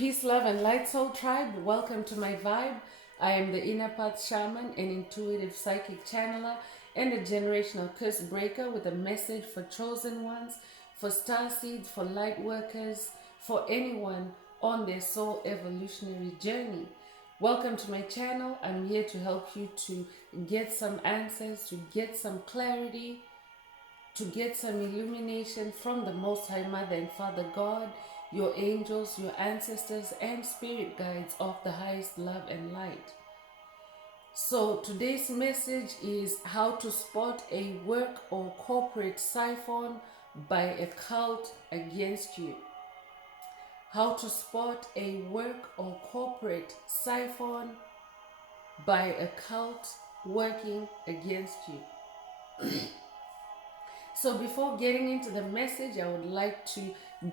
Peace, love, and light soul tribe. Welcome to my vibe. I am the inner path shaman, an intuitive psychic channeler, and a generational curse breaker with a message for chosen ones, for star seeds, for light workers, for anyone on their soul evolutionary journey. Welcome to my channel. I'm here to help you to get some answers, to get some clarity, to get some illumination from the Most High Mother and Father God, your angels, your ancestors, and spirit guides of the highest love and light. So today's message is how to spot a work or corporate siphon by a cult against you. How to spot a work or corporate siphon by a cult working against you. So before getting into the message, I would like to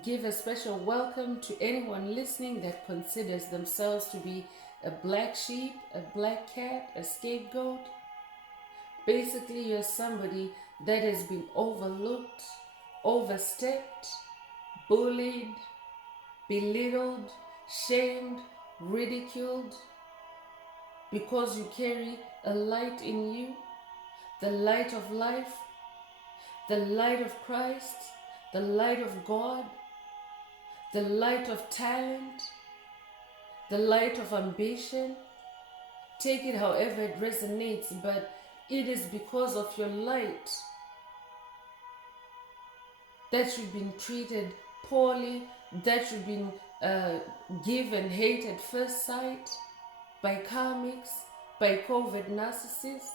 give a special welcome to anyone listening that considers themselves to be a black sheep, a black cat, a scapegoat. Basically, you're somebody that has been overlooked, overstepped, bullied, belittled, shamed, ridiculed, because you carry a light in you, the light of life, the light of Christ, the light of God, the light of talent, the light of ambition. Take it however it resonates, but it is because of your light that you've been treated poorly, that you've been given hate at first sight by karmics, by covert narcissists.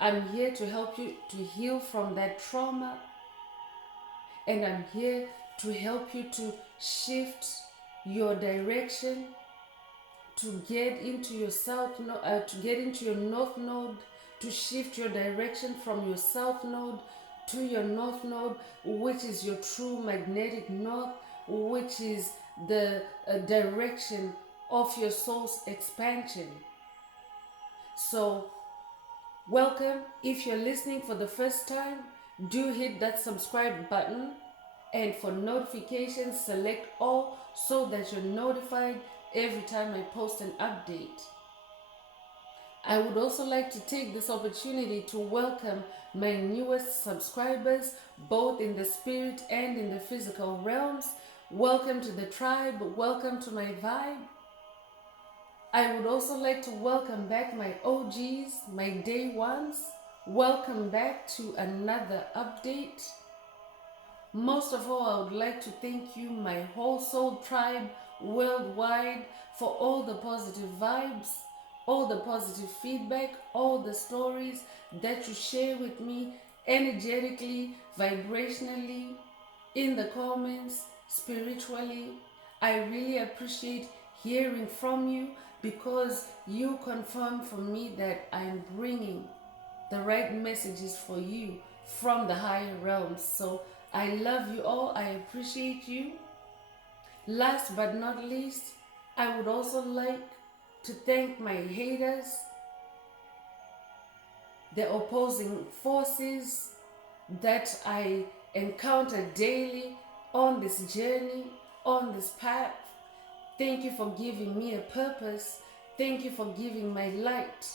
I'm here to help you to heal from that trauma, and I'm here to help you to shift your direction, to get into your to get into your north node, to shift your direction from your south node to your north node, which is your true magnetic north, which is the direction of your soul's expansion. So welcome. If you're listening for the first time, do hit that subscribe button, and for notifications, select all so that you're notified every time I post an update. I would also like to take this opportunity to welcome my newest subscribers, both in the spirit and in the physical realms. Welcome to the tribe. Welcome to my vibe. I would also like to welcome back my OGs, my day ones. Welcome back to another update. Most of all, I would like to thank you, my whole soul tribe worldwide, for all the positive vibes, all the positive feedback, all the stories that you share with me energetically, vibrationally, in the comments, spiritually. I really appreciate hearing from you, because you confirm for me that I'm bringing the right messages for you from the higher realms. So I love you all. I appreciate you. Last but not least, I would also like to thank my haters, the opposing forces that I encounter daily on this journey, on this path. Thank you for giving me a purpose. Thank you for giving my light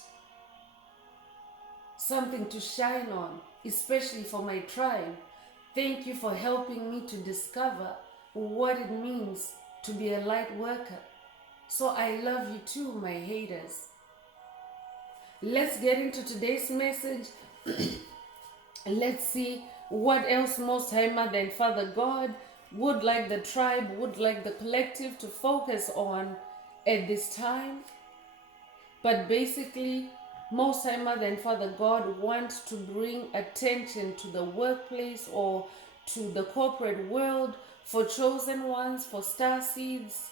something to shine on, especially for my tribe. Thank you for helping me to discover what it means to be a light worker. So I love you too, my haters. Let's get into today's message. Let's see what else Most High Mother and Father God would like the tribe, would like the collective to focus on at this time. But basically, Most High Mother and Father God want to bring attention to the workplace or to the corporate world for chosen ones, for star seeds,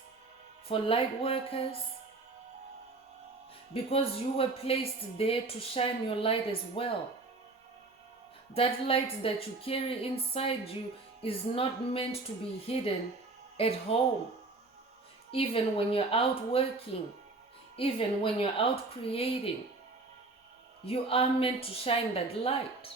for light workers, because you were placed there to shine your light as well. That light that you carry inside you is not meant to be hidden at home. Even when you're out working, even when you're out creating, you are meant to shine that light.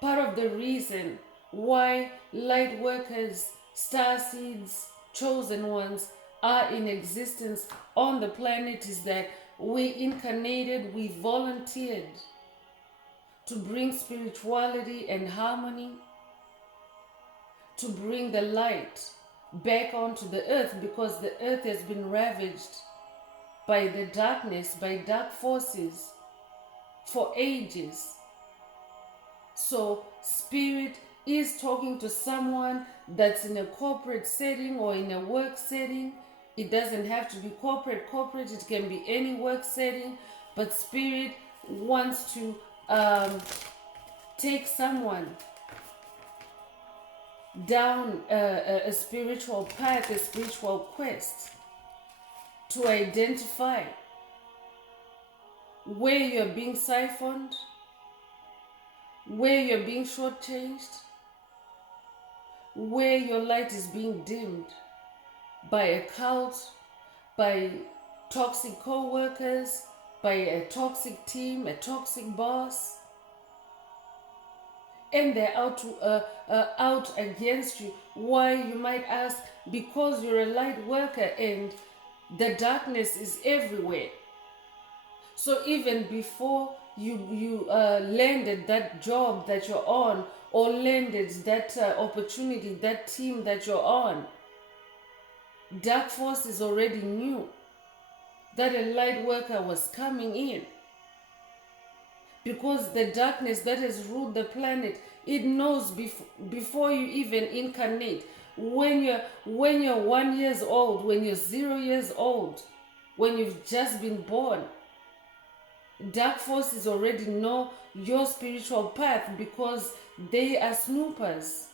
Part of the reason why light workers, star seeds, chosen ones are in existence on the planet is that we incarnated, we volunteered to bring spirituality and harmony, to bring the light back onto the earth, because the earth has been ravaged by the darkness, by dark forces for ages. So spirit is talking to someone that's in a corporate setting or in a work setting. It doesn't have to be corporate, it can be any work setting, but spirit wants to take someone down a spiritual path, a spiritual quest, to identify where you're being siphoned, where you're being shortchanged, where your light is being dimmed by a cult, by toxic co-workers, by a toxic team, a toxic boss, and they're out against you. Why, you might ask? Because you're a light worker and the darkness is everywhere. So even before you landed that job that you're on, or landed that opportunity, that team that you're on, dark forces already knew that a light worker was coming in. Because the darkness that has ruled the planet, it knows before you even incarnate. When you're 1 year old, when you're 0 years old, when you've just been born, dark forces already know your spiritual path, because they are snoopers.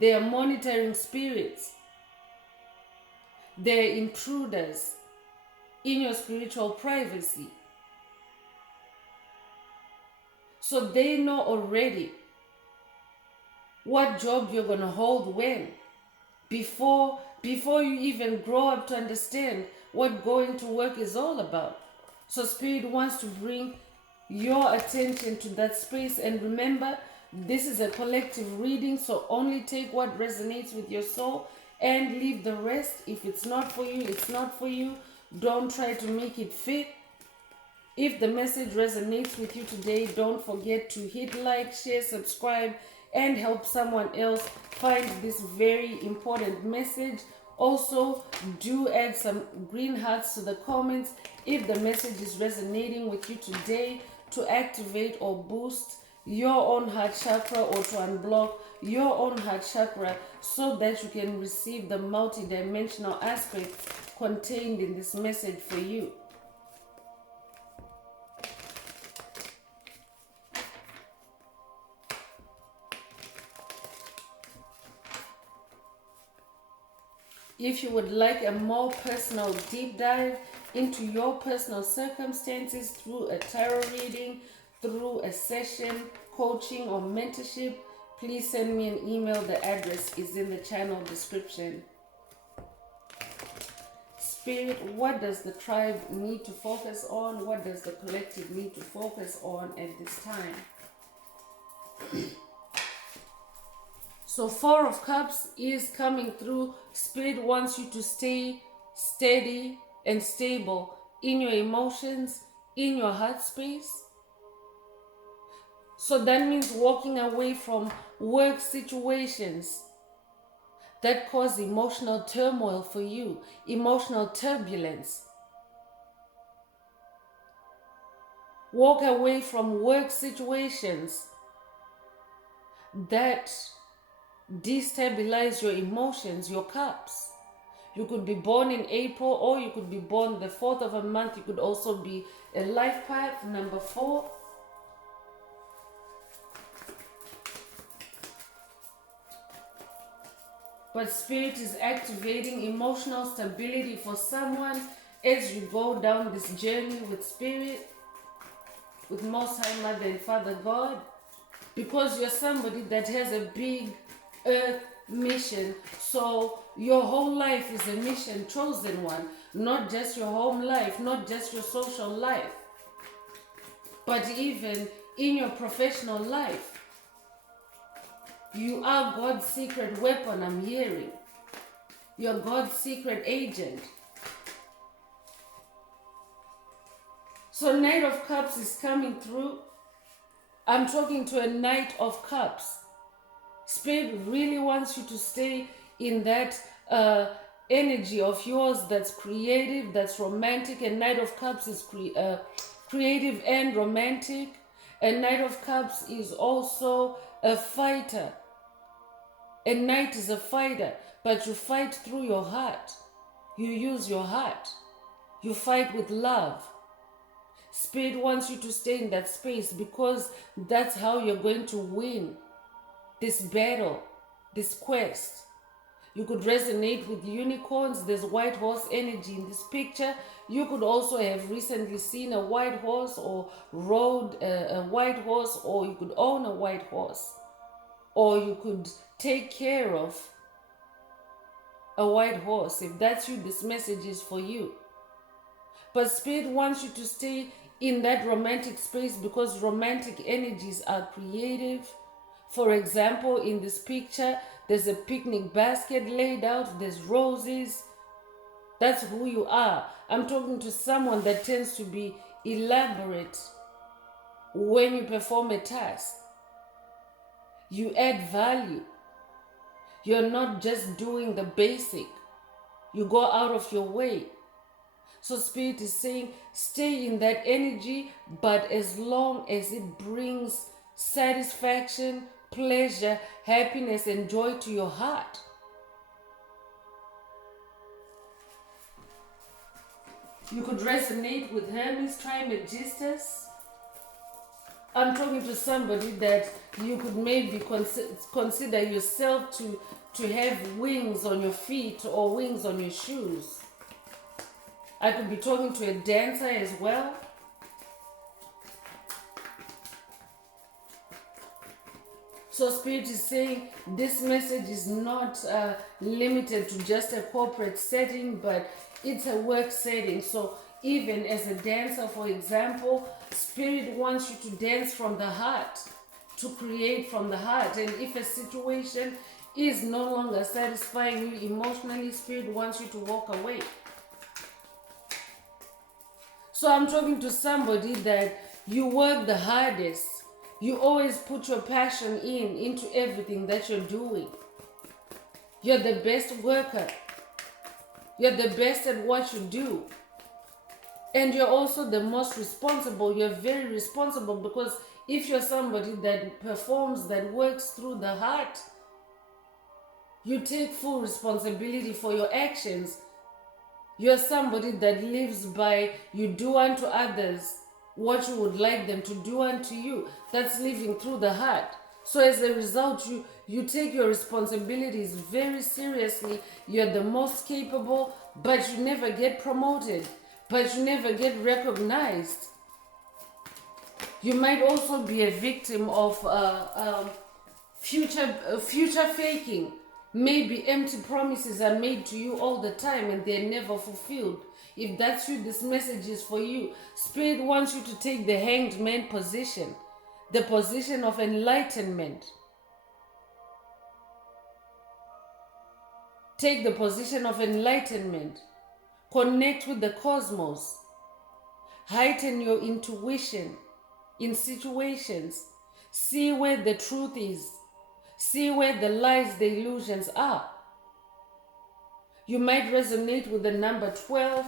They are monitoring spirits. They're intruders in your spiritual privacy. So they know already what job you're going to hold when, before you even grow up to understand what going to work is all about. So spirit wants to bring your attention to that space. And remember, this is a collective reading, so only take what resonates with your soul and leave the rest. If it's not for you, it's not for you. Don't try to make it fit. If the message resonates with you today, don't forget to hit like, share, subscribe, and help someone else find this very important message. Also, do add some green hearts to the comments if the message is resonating with you today, to activate or boost your own heart chakra, or to unblock your own heart chakra, so that you can receive the multi-dimensional aspects contained in this message for you. If you would like a more personal deep dive into your personal circumstances through a tarot reading, through a session, coaching, or mentorship, please send me an email. The address is in the channel description. Spirit, what does the tribe need to focus on? What does the collective need to focus on at this time? So 4 of Cups is coming through. Spirit wants you to stay steady and stable in your emotions, in your heart space. So that means walking away from work situations that cause emotional turmoil for you, emotional turbulence. Walk away from work situations that destabilize your emotions, your cups. You could be born in April, or you could be born the 4th of a month. You could also be a life path, number 4. But Spirit is activating emotional stability for someone as you go down this journey with Spirit, with Most High Mother and Father God, because you're somebody that has a big earth mission. So your whole life is a mission, chosen one. Not just your home life, not just your social life, but even in your professional life. You are God's secret weapon, I'm hearing. You're God's secret agent. So Knight of Cups is coming through. I'm talking to a Knight of Cups. Spirit really wants you to stay in that energy of yours that's creative, that's romantic. And Knight of Cups is creative and romantic. And Knight of Cups is also a fighter. A knight is a fighter, but you fight through your heart. You use your heart. You fight with love. Spirit wants you to stay in that space because that's how you're going to win this battle, this quest. You could resonate with unicorns. There's white horse energy in this picture. You could also have recently seen a white horse or rode a white horse, or you could own a white horse, or you could take care of a white horse. If that's you, this message is for you. But Spirit wants you to stay in that romantic space because romantic energies are creative. For example, in this picture, there's a picnic basket laid out, there's roses. That's who you are. I'm talking to someone that tends to be elaborate when you perform a task. You add value. You're not just doing the basic. You go out of your way. So Spirit is saying, stay in that energy, but as long as it brings satisfaction, pleasure, happiness, and joy to your heart. You could resonate with Hermes Trismegistus. I'm talking to somebody that you could maybe consider yourself to have wings on your feet or wings on your shoes. I could be talking to a dancer as well. So Spirit is saying this message is not limited to just a corporate setting, but it's a work setting. So even as a dancer, for example, Spirit wants you to dance from the heart, to create from the heart. And if a situation is no longer satisfying you emotionally, Spirit wants you to walk away. So I'm talking to somebody that you work the hardest. You always put your passion into everything that you're doing. You're the best worker. You're the best at what you do. And you're also the most responsible. You're very responsible because if you're somebody that performs, that works through the heart, you take full responsibility for your actions. You're somebody that lives by you do unto others what you would like them to do unto you. That's living through the heart. So as a result, you take your responsibilities very seriously. You're the most capable, but you never get promoted, but you never get recognized. You might also be a victim of future faking. Maybe empty promises are made to you all the time and they're never fulfilled. If that's you, this message is for you. Spirit wants you to take the hanged man position, the position of enlightenment. Take the position of enlightenment. Connect with the cosmos. Heighten your intuition in situations. See where the truth is. See where the lies, the illusions are. You might resonate with the number 12.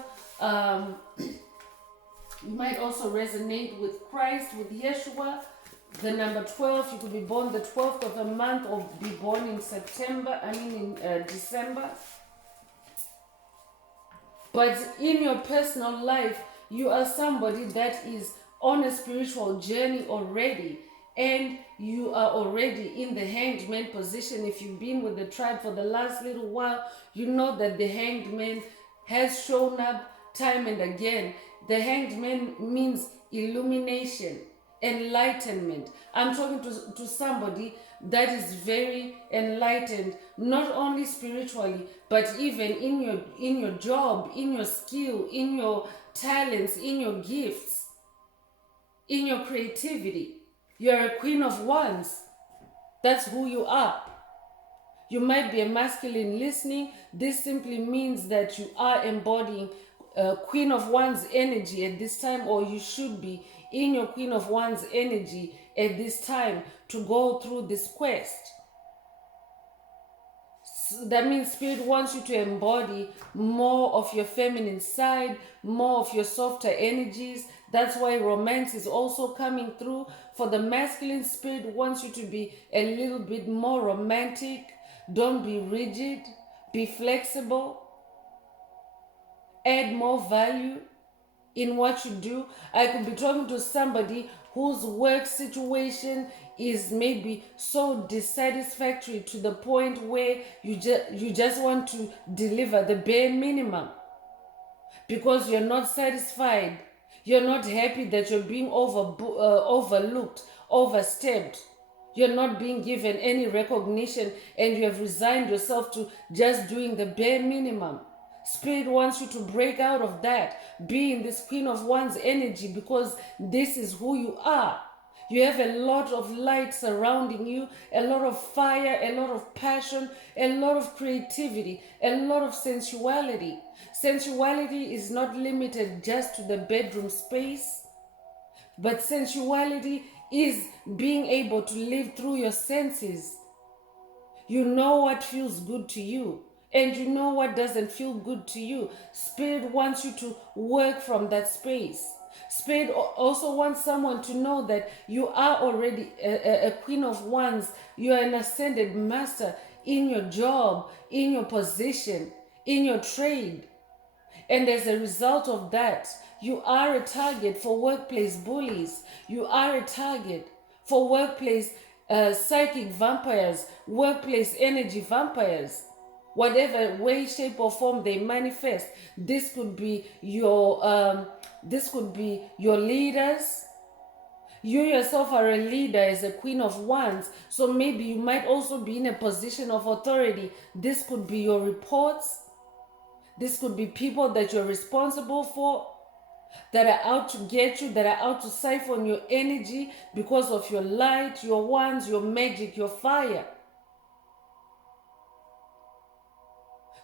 You might also resonate with Christ, with Yeshua. The number 12, you could be born the 12th of a month or be born in December. But in your personal life, you are somebody that is on a spiritual journey already. And you are already in the hanged man position. If you've been with the tribe for the last little while, you know that the hanged man has shown up time and again. The hanged man means illumination, enlightenment. I'm talking to somebody that is very enlightened, not only spiritually, but even in your job, in your skill, in your talents, in your gifts, in your creativity. You're a queen of wands. That's who you are. You might be a masculine listening. This simply means that you are embodying Queen of Wands energy at this time, or you should be in your Queen of Wands energy at this time to go through this quest. That means Spirit wants you to embody more of your feminine side, more of your softer energies. That's why romance is also coming through. For the masculine, Spirit wants you to be a little bit more romantic. Don't be rigid. Be flexible. Add more value in what you do. I could be talking to somebody whose work situation is maybe so dissatisfactory to the point where you just want to deliver the bare minimum because you're not satisfied. You're not happy that you're being overlooked, overstepped. You're not being given any recognition, and you have resigned yourself to just doing the bare minimum. Spirit wants you to break out of that. Be in this Queen of Wands energy, because this is who you are. You have a lot of light surrounding you, a lot of fire, a lot of passion, a lot of creativity, a lot of sensuality. Sensuality is not limited just to the bedroom space, but sensuality is being able to live through your senses. You know what feels good to you, and you know what doesn't feel good to you. Spirit wants you to work from that space. Spirit also wants someone to know that you are already a Queen of Wands. You are an ascended master in your job, in your position, in your trade. And as a result of that, you are a target for workplace bullies. You are a target for workplace psychic vampires, workplace energy vampires. Whatever way, shape, or form they manifest, this could be your leaders. You yourself are a leader as a Queen of Wands, so maybe you might also be in a position of authority. This could be your reports. This could be people that you're responsible for, that are out to get you, that are out to siphon your energy because of your light, your wands, your magic, your fire.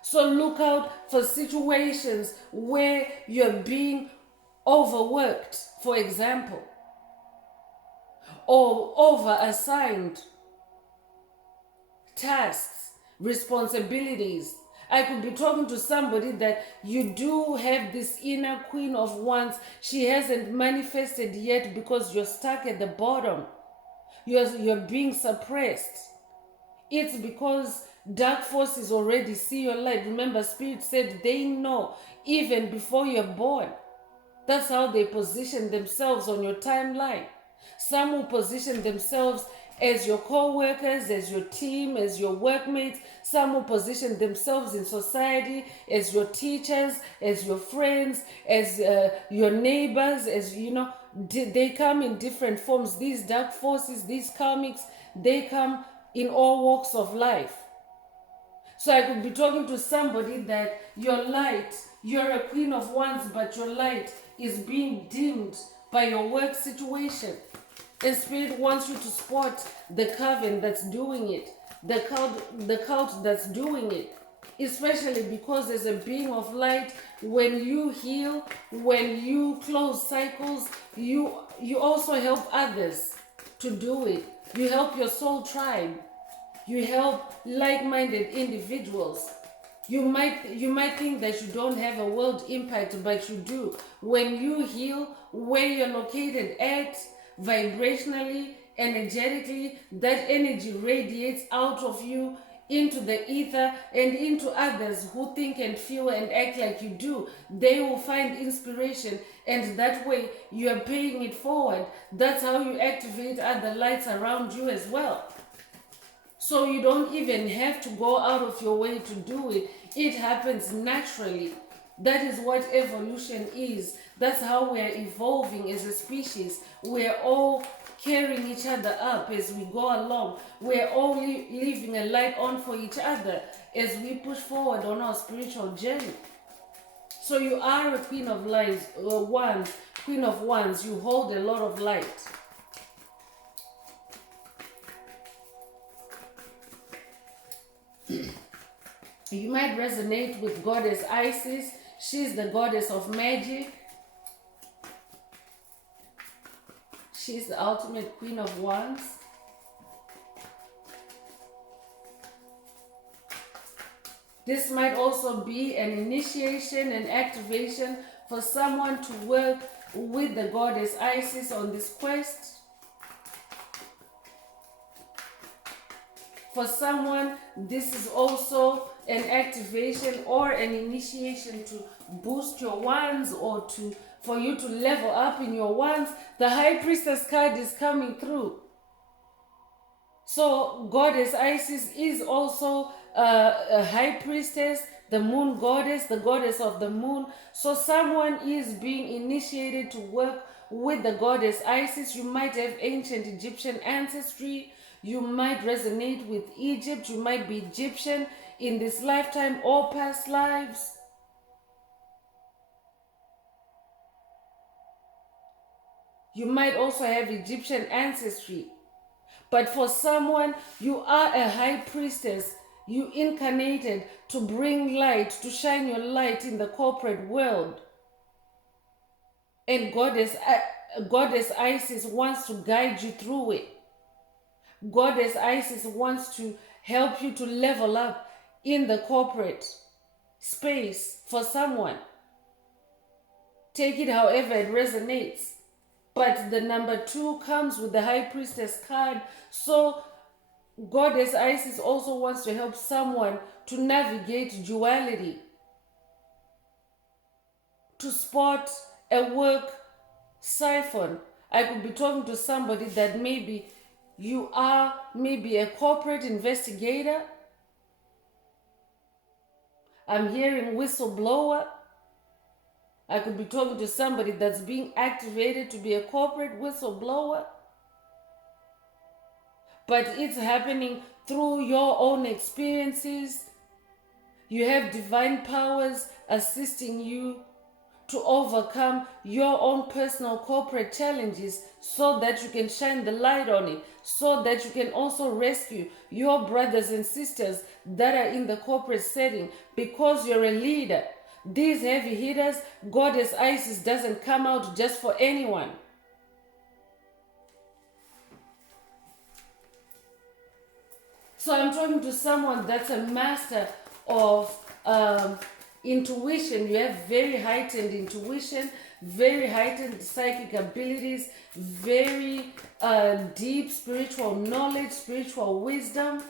So look out for situations where you're being overworked, for example, or over-assigned tasks, responsibilities. I could be talking to somebody that you do have this inner Queen of Wands. She hasn't manifested yet because you're stuck at the bottom. You're being suppressed. It's because dark forces already see your light. Remember, Spirit said they know even before you're born. That's how they position themselves on your timeline. Some will position themselves as your co-workers, as your team, as your workmates. Some will position themselves in society as your teachers, as your friends, as your neighbors, as you know. They come in different forms. These dark forces, these karmics, they come in all walks of life. So I could be talking to somebody that your light, you're a Queen of Wands, but your light is being dimmed by your work situation. And Spirit wants you to spot the coven that's doing it, the cult that's doing it. Especially because as a being of light, when you heal, when you close cycles, you also help others to do it. You help your soul tribe. You help like-minded individuals. You might think that you don't have a world impact, but you do. When you heal where you're located at, vibrationally, energetically, that energy radiates out of you into the ether and into others who think and feel and act like you do. They will find inspiration, and that way you are paying it forward. That's how you activate other lights around you as well. So you don't even have to go out of your way to do it. It happens naturally. That is what evolution is. That's how we are evolving as a species. We're all carrying each other up as we go along. We're all leaving a light on for each other as we push forward on our spiritual journey. So you are a Queen of Wands, Queen of Wands. You hold a lot of light. You might resonate with goddess Isis. She's the goddess of magic. She's the ultimate queen of wands. This might also be an initiation and activation for someone to work with the goddess Isis on this quest. For someone, this is also an activation or an initiation to boost your wands or for you to level up in your wands. The High Priestess card is coming through. So goddess Isis is also a high priestess, the moon goddess, the goddess of the moon. So someone is being initiated to work with the goddess Isis. You might have ancient Egyptian ancestry. You might resonate with Egypt. You might be Egyptian in this lifetime or past lives. You might also have Egyptian ancestry. But for someone, you are a high priestess. You incarnated to bring light, to shine your light in the corporate world. And goddess Isis wants to guide you through it. Goddess Isis wants to help you to level up in the corporate space for someone. Take it however it resonates. But the number 2 comes with the High Priestess card. So Goddess Isis also wants to help someone to navigate duality, to spot a work siphon. I could be talking to somebody that maybe you are maybe a corporate investigator. I'm hearing whistleblower. I could be talking to somebody that's being activated to be a corporate whistleblower. But it's happening through your own experiences. You have divine powers assisting you to overcome your own personal corporate challenges so that you can shine the light on it, so that you can also rescue your brothers and sisters that are in the corporate setting because you're a leader. These heavy hitters, Goddess Isis doesn't come out just for anyone. So I'm talking to someone that's a master of intuition. You have very heightened intuition, very heightened psychic abilities, very deep spiritual knowledge, spiritual wisdom.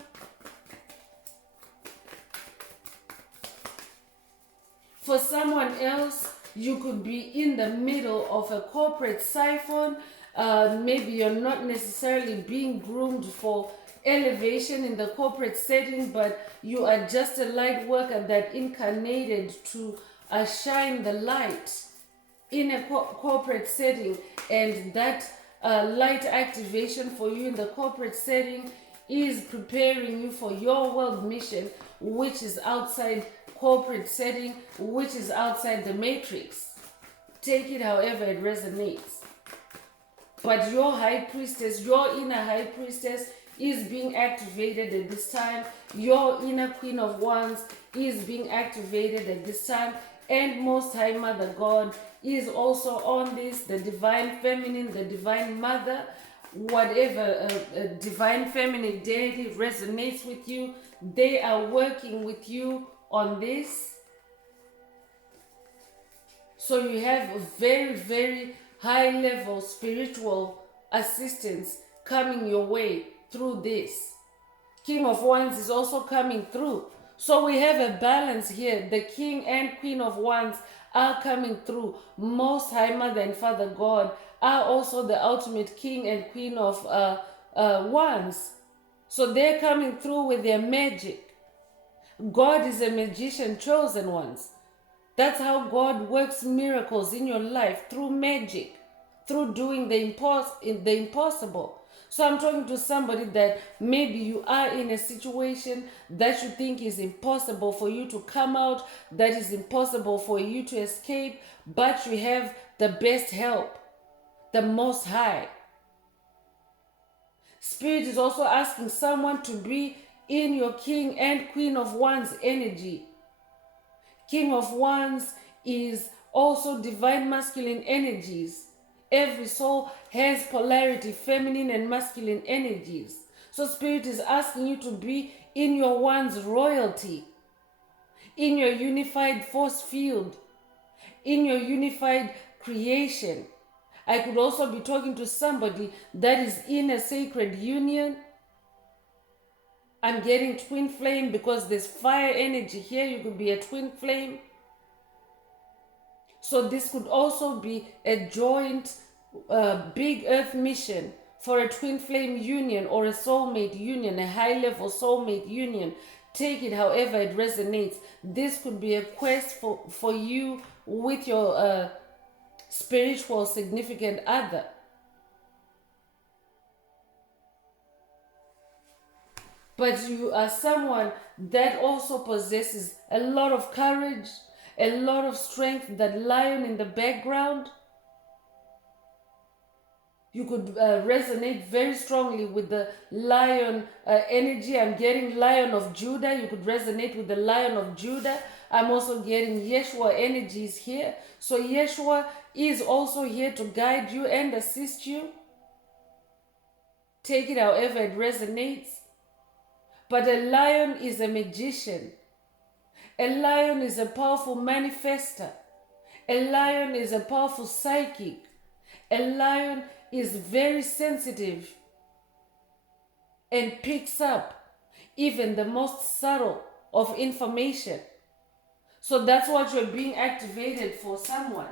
For someone else, you could be in the middle of a corporate siphon. Maybe you're not necessarily being groomed for elevation in the corporate setting, but you are just a light worker that incarnated to shine the light in a corporate setting. And that light activation for you in the corporate setting is preparing you for your world mission, which is outside corporate setting, which is outside the matrix. Take it however it resonates. But your high priestess, your inner high priestess is being activated at this time. Your inner queen of wands is being activated at this time. And Most High Mother God is also on this. The divine feminine, the divine mother, whatever divine feminine deity resonates with you, they are working with you on this. So you have a very, very high level spiritual assistance coming your way through this. King of Wands is also coming through. So we have a balance here. The King and Queen of Wands are coming through. Most High Mother and Father God are also the ultimate King and Queen of Wands. So they're coming through with their magic. God is a magician, chosen ones. That's how God works miracles in your life, through magic, through doing the impossible. So I'm talking to somebody that maybe you are in a situation that you think is impossible for you to come out, that is impossible for you to escape, but you have the best help, the Most High. Spirit is also asking someone to be in your King and Queen of Wands energy. King of Wands is also divine masculine energies. Every soul has polarity, feminine and masculine energies. So Spirit is asking you to be in your Wands royalty, in your unified force field, in your unified creation. I could also be talking to somebody that is in a sacred union. I'm getting twin flame because there's fire energy here. You could be a twin flame. So this could also be a joint big earth mission for a twin flame union or a soulmate union, a high level soulmate union. Take it however it resonates. This could be a quest for you with your spiritual significant other. But you are someone that also possesses a lot of courage, a lot of strength, that lion in the background. You could resonate very strongly with the lion energy. I'm getting Lion of Judah. You could resonate with the Lion of Judah. I'm also getting Yeshua energies here. So Yeshua is also here to guide you and assist you. Take it however it resonates. But a lion is a magician. A lion is a powerful manifester. A lion is a powerful psychic. A lion is very sensitive and picks up even the most subtle of information. So that's what you're being activated for, someone.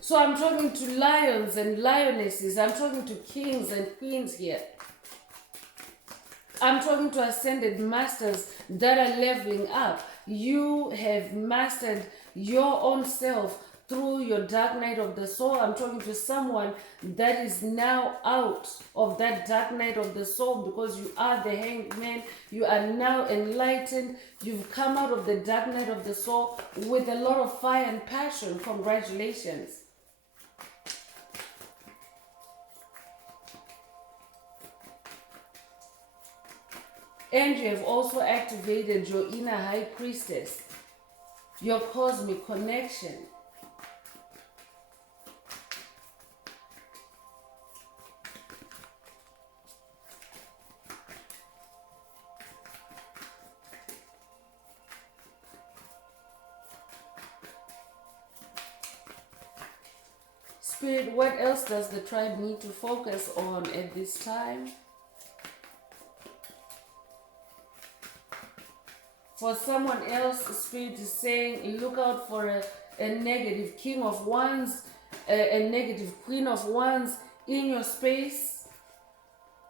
So I'm talking to lions and lionesses. I'm talking to kings and queens here. I'm talking to ascended masters that are leveling up. You have mastered your own self through your dark night of the soul. I'm talking to someone that is now out of that dark night of the soul because you are the hanged man. You are now enlightened. You've come out of the dark night of the soul with a lot of fire and passion. Congratulations. And you have also activated your inner high priestess, your cosmic connection. Spirit, what else does the tribe need to focus on at this time? For someone else, Spirit is saying, look out for a negative King of Wands, a negative Queen of Wands in your space,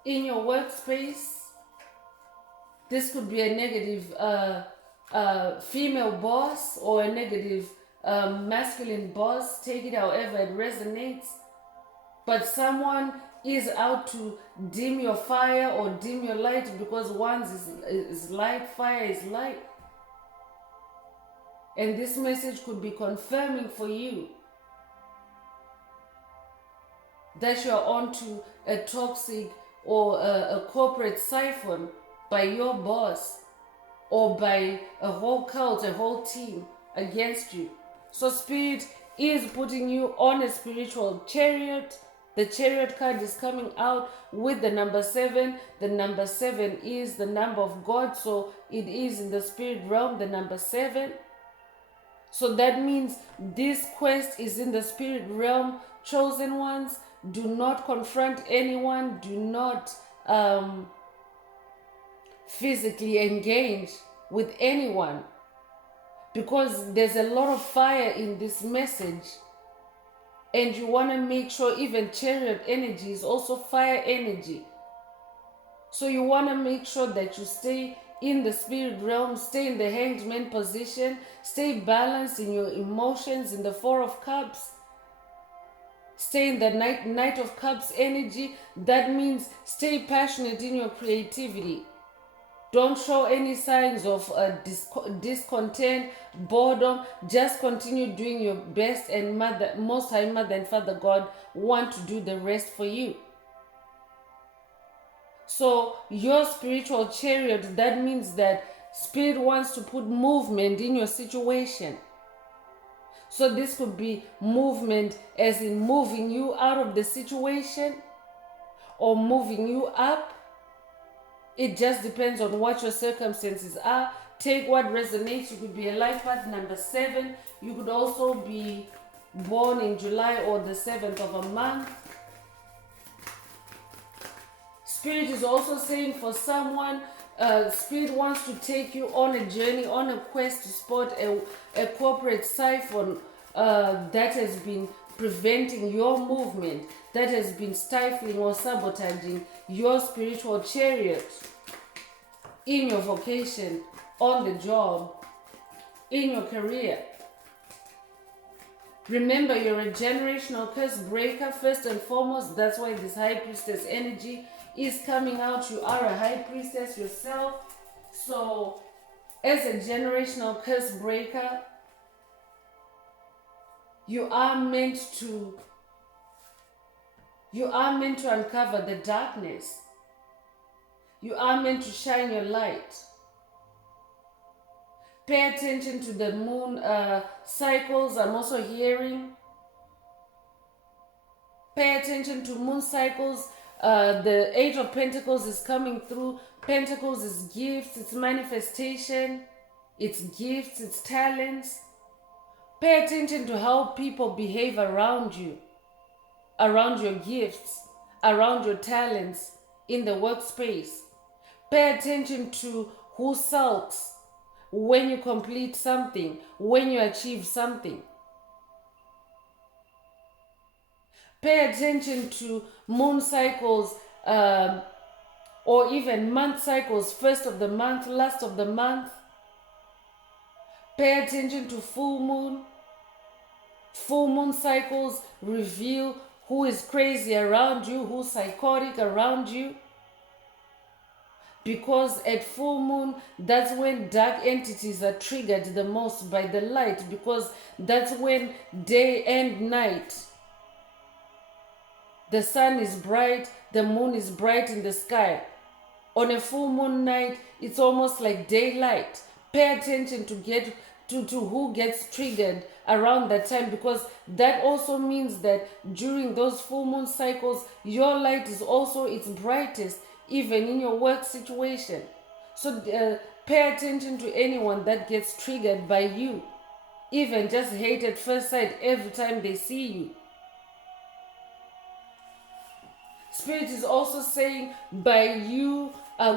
in your workspace. This could be a negative female boss or a negative masculine boss. Take it however it resonates. But someone is out to dim your fire or dim your light, because Wands is light, fire is light. And this message could be confirming for you that you're onto a toxic or a corporate siphon by your boss or by a whole cult, a whole team against you. So Spirit is putting you on a spiritual chariot. The chariot card is coming out with the number 7. The number 7 is the number of God, so it is in the spirit realm, the number 7. So that means this quest is in the spirit realm. Chosen ones, do not confront anyone. Do not physically engage with anyone, because there's a lot of fire in this message. And you want to make sure even chariot energy is also fire energy. So you want to make sure that you stay in the spirit realm, stay in the hanged man position, stay balanced in your emotions, in the 4 of cups. Stay in the Knight of Cups energy. That means stay passionate in your creativity. Don't show any signs of discontent, boredom. Just continue doing your best, and Most High Mother and Father God want to do the rest for you. So your spiritual chariot, that means that Spirit wants to put movement in your situation. So this could be movement as in moving you out of the situation or moving you up. It just depends on what your circumstances are. Take what resonates. You could be a life path number 7. You could also be born in July or the 7th of a month. Spirit is also saying for someone, Spirit wants to take you on a journey, on a quest to spot a corporate siphon that has been preventing your movement, that has been stifling or sabotaging your spiritual chariot in your vocation, on the job, in your career. Remember, you're a generational curse breaker first and foremost. That's why this high priestess energy is coming out. You are a high priestess yourself. So as a generational curse breaker, you are meant to uncover the darkness. You are meant to shine your light. Pay attention to the moon cycles. I'm also hearing. Pay attention to moon cycles. The Age of Pentacles is coming through. Pentacles is gifts, it's manifestation, it's gifts, it's talents. Pay attention to how people behave around you, around your gifts, around your talents in the workspace. Pay attention to who sulks when you complete something, when you achieve something. Pay attention to moon cycles or even month cycles, first of the month, last of the month. Pay attention to full moon. Full moon cycles reveal who is crazy around you, who's psychotic around you. Because at full moon, that's when dark entities are triggered the most by the light, because that's when day and night, the sun is bright, the moon is bright in the sky. On a full moon night, it's almost like daylight. Pay attention to who gets triggered around that time, because that also means that during those full moon cycles, your light is also its brightest, even in your work situation. So pay attention to anyone that gets triggered by you, even just hate at first sight every time they see you. Spirit is also saying, by you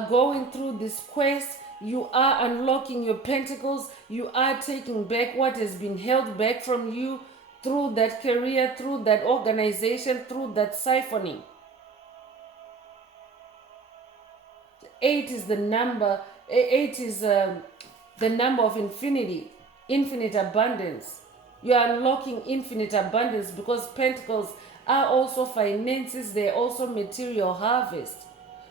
going through this quest, you are unlocking your pentacles. You are taking back what has been held back from you through that career, through that organization, through that siphoning. 8 is the number. 8 is the number of infinity, infinite abundance. You are unlocking infinite abundance, because pentacles are also finances. They're also material harvest.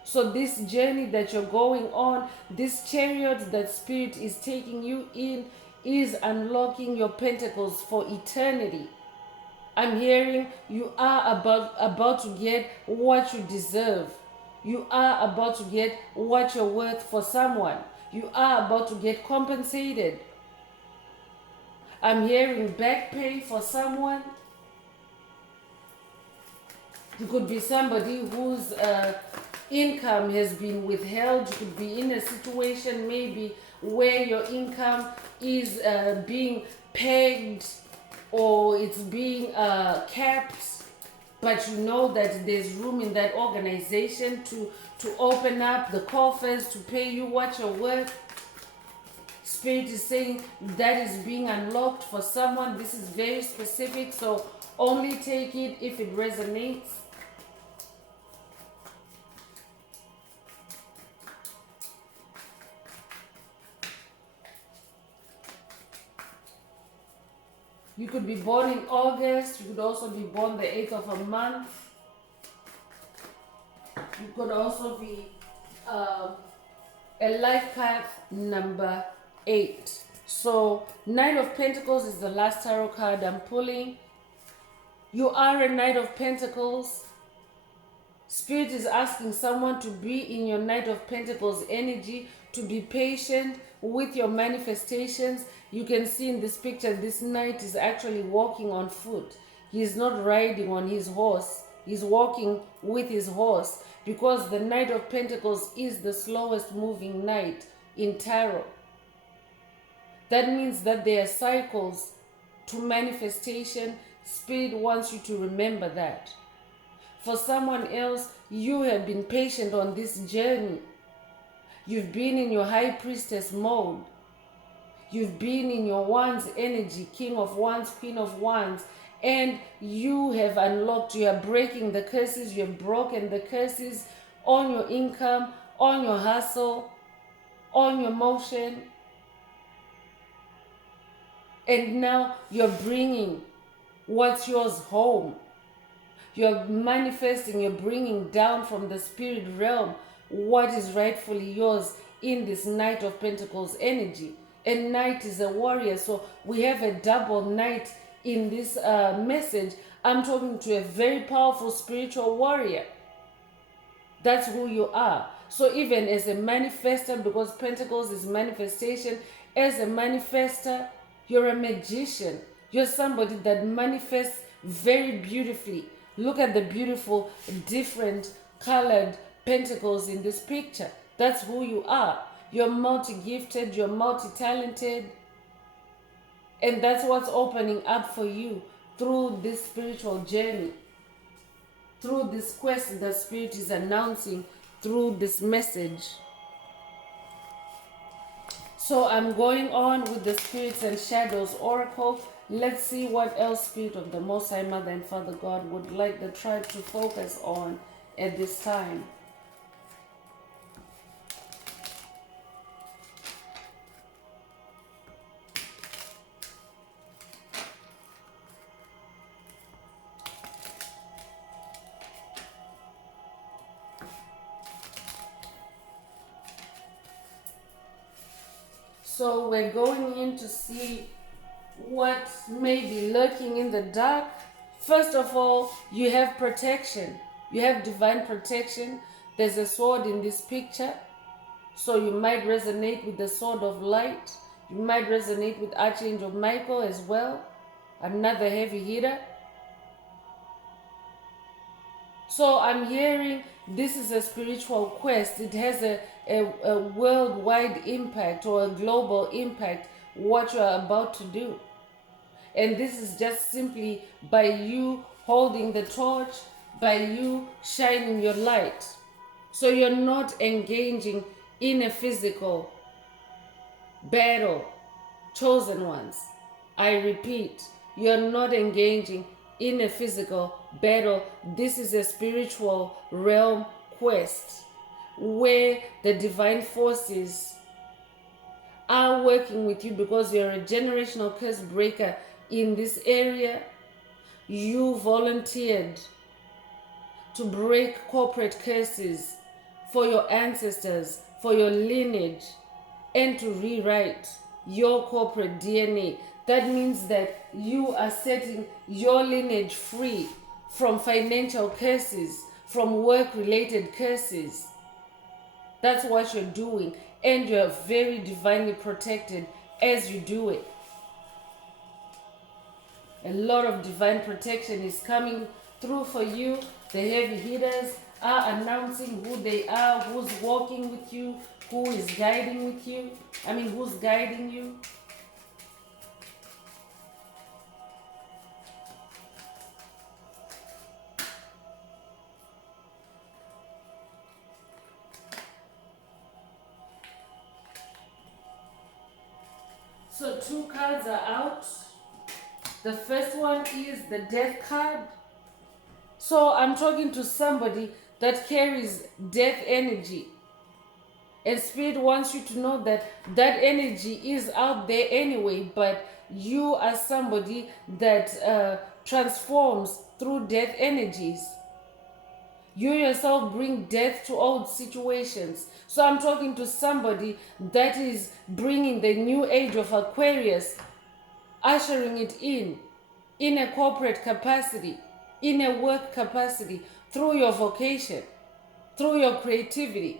So this journey that you're going on, this chariot that Spirit is taking you in, is unlocking your pentacles for eternity. I'm hearing you are about to get what you deserve. You are about to get what you're worth for someone. You are about to get compensated. I'm hearing back pay for someone. You could be somebody whose income has been withheld. You could be in a situation maybe where your income is being pegged or it's being capped, but you know that there's room in that organization to open up the coffers to pay you what you're worth. Spirit is saying that is being unlocked for someone. This is very specific, so only take it if it resonates. You could be born in August. You could also be born the 8th of a month. You could also be a a life path number 8. So Knight of Pentacles is the last tarot card I'm pulling. You are a Knight of Pentacles. Spirit is asking someone to be in your Knight of Pentacles energy, to be patient with your manifestations. You can see in this picture, this knight is actually walking on foot. He is not riding on his horse. He's walking with his horse, because the Knight of Pentacles is the slowest moving knight in tarot. That means that there are cycles to manifestation. Spirit wants you to remember that. For someone else, you have been patient on this journey. You've been in your high priestess mode. You've been in your wands energy, king of wands, queen of wands, and you have unlocked, you are breaking the curses, you have broken the curses on your income, on your hustle, on your motion. And now you're bringing what's yours home. You're manifesting, you're bringing down from the spirit realm what is rightfully yours in this Knight of Pentacles energy. And knight is a warrior, so we have a double knight in this message. I'm talking to a very powerful spiritual warrior. That's who you are. So even as a manifester, because Pentacles is manifestation, as a manifester, you're a magician. You're somebody that manifests very beautifully. Look at the beautiful, different colored pentacles in this picture. That's who you are. You're multi-gifted, you're multi-talented. And that's what's opening up for you through this spiritual journey. Through this quest that Spirit is announcing through this message. So I'm going on with the Spirits and Shadows Oracle. Let's see what else Spirit of the Most High Mother and Father God would like the tribe to focus on at this time. So we're going in to see what may be lurking in the dark. First of all, you have protection. You have divine protection. There's a sword in this picture. So you might resonate with the sword of light. You might resonate with Archangel Michael as well. Another heavy hitter. So I'm hearing this is a spiritual quest. It has a worldwide impact or a global impact, what you're about to do. And this is just simply by you holding the torch, by you shining your light. So you're not engaging in a physical battle, chosen ones. I repeat, you're not engaging in a physical battle. This is a spiritual realm quest where the divine forces are working with you because you're a generational curse breaker in this area. You volunteered to break corporate curses for your ancestors, for your lineage, and to rewrite your corporate DNA. That means that you are setting your lineage free from financial curses, from work-related curses. That's what you're doing, and you're very divinely protected as you do it. A lot of divine protection is coming through for you. The heavy hitters are announcing who they are, who's walking with you, who is guiding with you. Who's guiding you. So 2 cards are out. The first one is the Death card. So I'm talking to somebody that carries death energy. And Spirit wants you to know that that energy is out there anyway, but you are somebody that transforms through death energies. You yourself bring death to old situations. So I'm talking to somebody that is bringing the new age of Aquarius, ushering it in a corporate capacity, in a work capacity, through your vocation, through your creativity.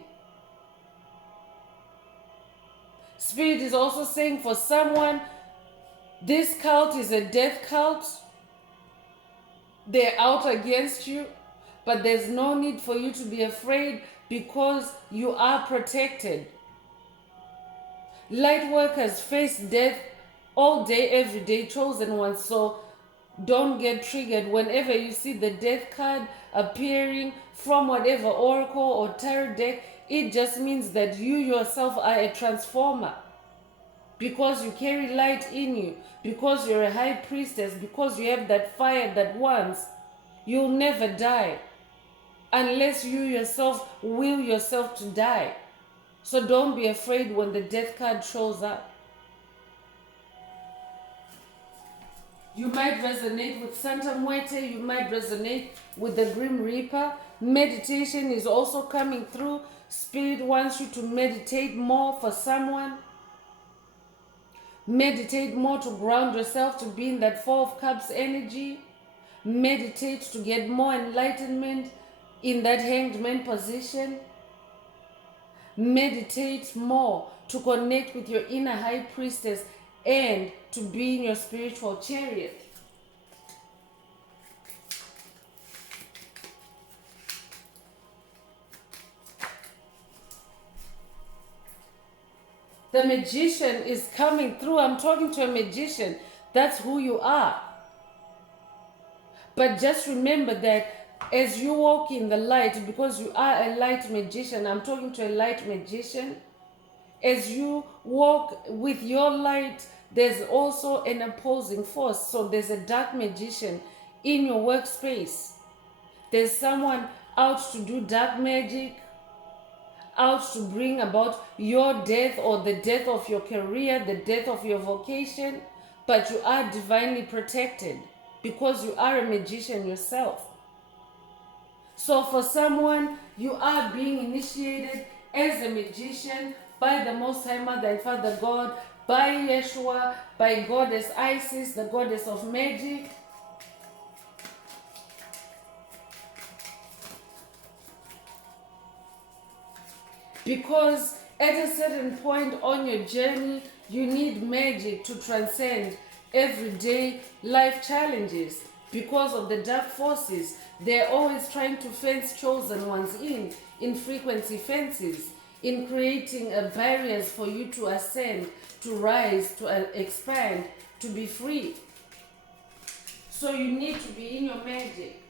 Spirit is also saying for someone, this cult is a death cult. They're out against you, but there's no need for you to be afraid because you are protected. Light workers face death all day, every day, chosen ones. So don't get triggered whenever you see the death card appearing from whatever oracle or tarot deck. It just means that you yourself are a transformer. Because you carry light in you, because you're a high priestess, because you have that fire that once, you'll never die unless you yourself will yourself to die. So don't be afraid when the death card shows up. You might resonate with Santa Muerte, you might resonate with the Grim Reaper. Meditation is also coming through. Spirit wants you to meditate more for someone. Meditate more to ground yourself, to be in that Four of Cups energy. Meditate to get more enlightenment in that Hanged Man position. Meditate more to connect with your inner high priestess and to be in your spiritual chariot. The magician is coming through. I'm talking to a magician. That's who you are. But just remember that as you walk in the light, because you are a light magician, I'm talking to a light magician. As you walk with your light, there's also an opposing force. So there's a dark magician in your workspace. There's someone out to do dark magic, out to bring about your death or the death of your career, the death of your vocation, but you are divinely protected because you are a magician yourself. So for someone, you are being initiated as a magician by the Most High Mother and Father God, by Yeshua, by Goddess Isis, the goddess of magic. Because at a certain point on your journey, you need magic to transcend everyday life challenges. Because of the dark forces, they're always trying to fence chosen ones in frequency fences, in creating barriers for you to ascend, to rise, to expand, to be free. So you need to be in your magic.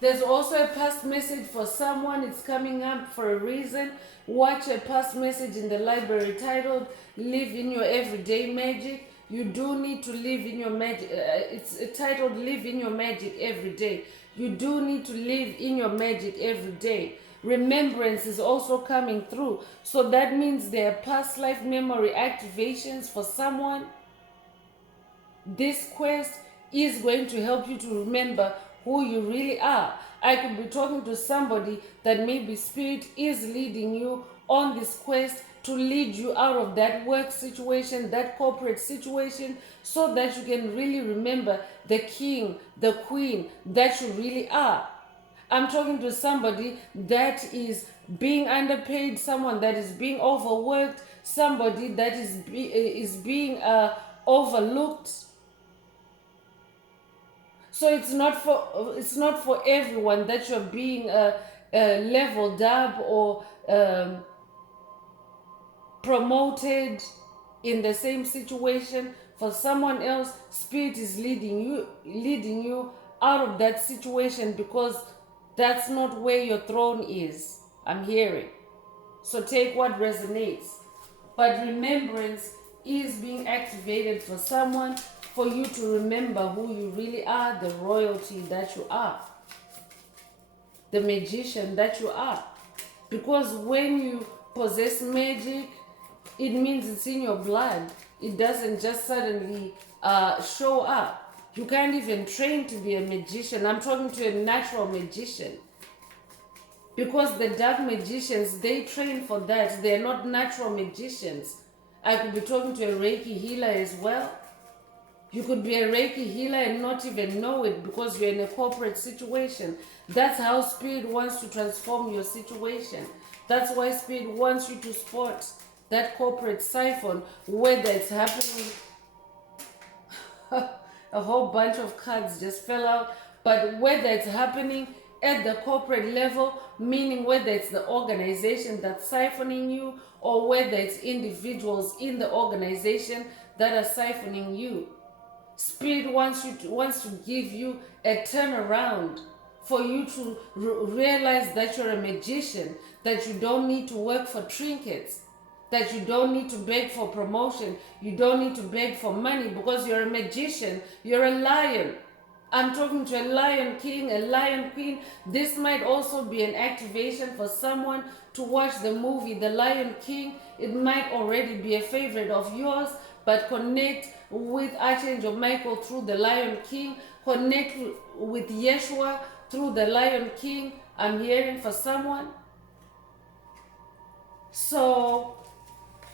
There's also a past message for someone. It's coming up for a reason. Watch a past message in the library titled Live in Your Everyday Magic. You do need to live in your magic. It's titled Live in Your Magic Every Day. You do need to live in your magic every day. Remembrance is also coming through. So that means there are past life memory activations for someone. This quest is going to help you to remember who you really are. I could be talking to somebody that maybe Spirit is leading you on this quest to lead you out of that work situation, that corporate situation, so that you can really remember the king, the queen that you really are. I'm talking to somebody that is being underpaid, someone that is being overworked, somebody that is being overlooked. So it's not for everyone that you're being leveled up or promoted in the same situation. For someone else, Spirit is leading you out of that situation because that's not where your throne is. I'm hearing. So take what resonates. But remembrance is being activated for someone, for you to remember who you really are, the royalty that you are, the magician that you are. Because when you possess magic, it means it's in your blood. It doesn't just suddenly show up. You can't even train to be a magician. I'm talking to a natural magician. Because the dark magicians, they train for that. They're not natural magicians. I could be talking to a Reiki healer as well. You could be a Reiki healer and not even know it because you're in a corporate situation. That's how Spirit wants to transform your situation. That's why Spirit wants you to spot that corporate siphon, whether it's happening. A whole bunch of cards just fell out. But whether it's happening at the corporate level, meaning whether it's the organization that's siphoning you or whether it's individuals in the organization that are siphoning you. Spirit wants to give you a turnaround for you to realize that you're a magician, that you don't need to work for trinkets, that you don't need to beg for promotion, you don't need to beg for money because you're a magician, you're a lion. I'm talking to a lion king, a lion queen. This might also be an activation for someone to watch the movie The Lion King. It might already be a favorite of yours, but connect with Archangel Michael through The Lion King. Connect with Yeshua through The Lion King. I'm hearing for someone. So